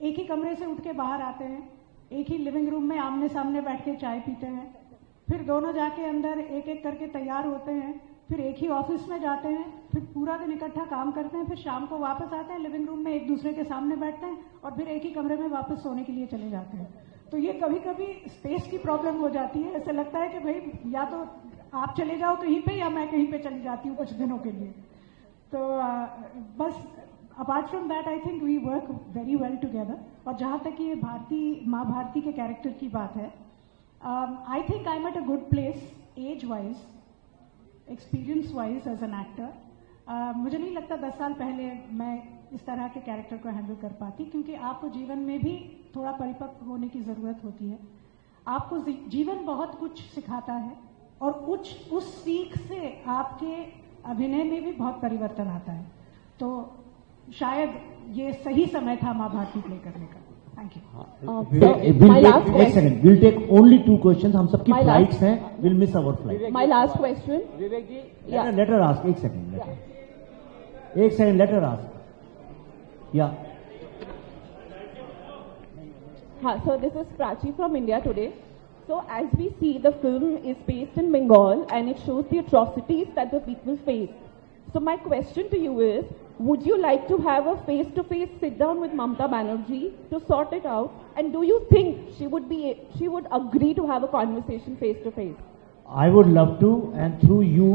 एक ही कमरे से उठ के बाहर आते हैं, एक ही लिविंग रूम में आमने सामने बैठ के चाय पीते हैं, फिर दोनों जाके अंदर एक एक करके तैयार होते हैं, फिर एक ही ऑफिस में जाते हैं, फिर पूरा दिन इकट्ठा काम करते हैं, फिर शाम को वापस आते हैं, लिविंग रूम में एक दूसरे के सामने बैठते हैं और फिर एक ही कमरे में वापस सोने के लिए चले जाते हैं। तो ये कभी कभी स्पेस की प्रॉब्लम हो जाती है। ऐसा लगता है कि भाई या तो आप चले जाओ कहीं पे या मैं कहीं पे चली जाती हूँ कुछ दिनों के लिए। तो बस apart from that I think we work very well together. और जहाँ तक ये माँ भारती के कैरेक्टर की बात है, I think I am at a good place age wise, experience wise as an actor. मुझे नहीं लगता 10 साल पहले मैं इस तरह के कैरेक्टर को हैंडल कर पाती, क्योंकि आपको जीवन में भी थोड़ा परिपक्व होने की ज़रूरत होती है। आपको जीवन बहुत कुछ सिखाता है, और उस सीख से आपके अभिनय में भी बहुत परिवर्तन आता है। तो शायद ये सही समय था माँ भारती प्ले करने का। Thank you. एक second, will take only 2 question. हम सबकी फ्लाइट्स हैं, will miss our flight. My last question, Vivek ji, let her ask. एक सेकंड, लेट हर आस्क। या so this is Prachi from India Today. So as we see, the film is based in Bengal and it shows the atrocities that the people face. So my question to you is, would you like to have a face-to-face sit-down with Mamata Banerjee to sort it out? And do you think she would agree to have a conversation face-to-face? I would love to, and through you,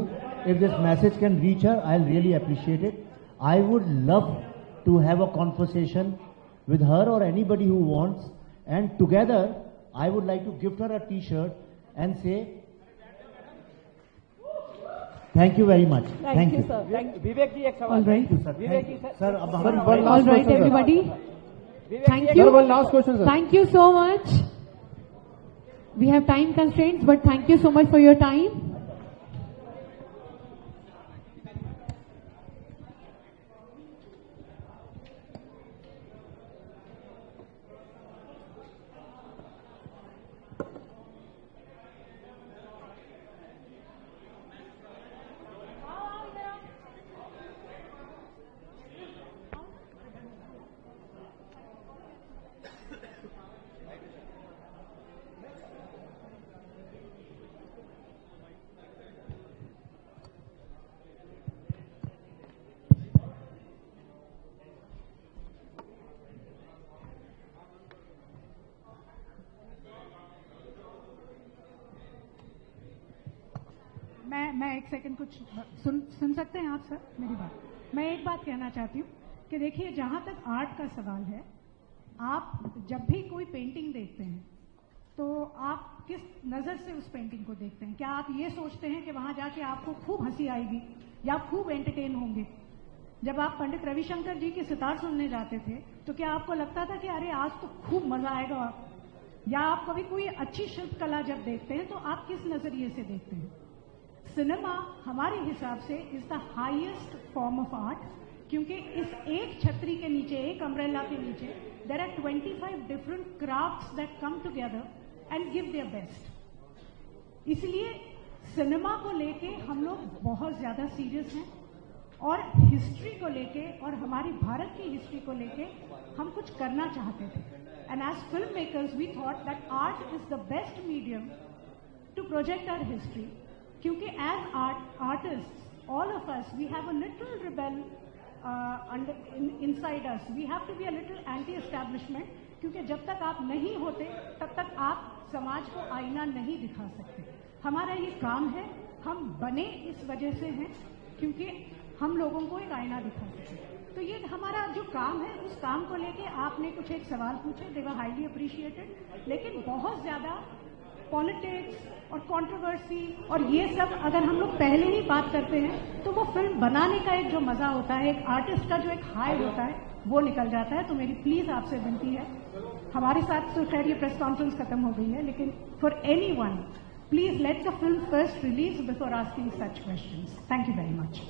if this message can reach her, I'll really appreciate it. I would love to have a conversation with her or anybody who wants, and together, I would like to gift her a T-shirt and say, thank you very much. Thank you, sir. विवेक जी एक सवाल। All right. विवेक जी sir, अब All right, everybody. Thank you. One last question, sir. Thank you so much. We have time constraints, but thank you so much for your time. मैं एक second कुछ सुन सकते हैं आप sir मेरी बात? मैं एक बात कहना चाहती हूँ कि देखिए, जहाँ तक आर्ट का सवाल है, आप जब भी कोई पेंटिंग देखते हैं तो आप किस नज़र से उस पेंटिंग को देखते हैं? क्या आप ये सोचते हैं कि वहाँ जाके आपको खूब हंसी आएगी या खूब एंटरटेन होंगे? जब आप पंडित रविशंकर जी की सितार सुनने जाते थे तो क्या आपको लगता था कि अरे आज तो खूब मजा आएगा? या आप कभी कोई अच्छी शिल्पकला जब देखते हैं तो आप किस नजरिए से देखते हैं? सिनेमा हमारे हिसाब से is the highest form of art, क्योंकि इस एक छतरी के नीचे, एक अम्ब्रेला के नीचे, there are 25 different crafts that come together and give their best. इसलिए सिनेमा को लेके हम लोग बहुत ज्यादा सीरियस हैं, और हिस्ट्री को लेके और हमारी भारत की हिस्ट्री को लेके हम कुछ करना चाहते थे। And as film makers we thought that art is the best medium to project our history, क्योंकि as artist all of us we have a little rebel inside us, we have to be a little anti establishment, क्योंकि जब तक आप नहीं होते तब तक आप समाज को आईना नहीं दिखा सकते। हमारा ये काम है, हम बने इस वजह से हैं क्योंकि हम लोगों को एक आईना दिखा सके। तो ये हमारा जो काम है, उस काम को लेके आपने कुछ एक सवाल पूछे, दे वर हाईली अप्रिशिएटेड, लेकिन बहुत ज्यादा पॉलिटिक्स और कंट्रोवर्सी और ये सब अगर हम लोग पहले ही बात करते हैं तो वो फिल्म बनाने का एक जो मजा होता है, एक आर्टिस्ट का जो एक हाई होता है, वो निकल जाता है। तो मेरी प्लीज आपसे विनती है, हमारे साथ तो खैर ये प्रेस कॉन्फ्रेंस खत्म हो गई है, लेकिन for anyone please let the film first release before asking such questions. Thank you very much.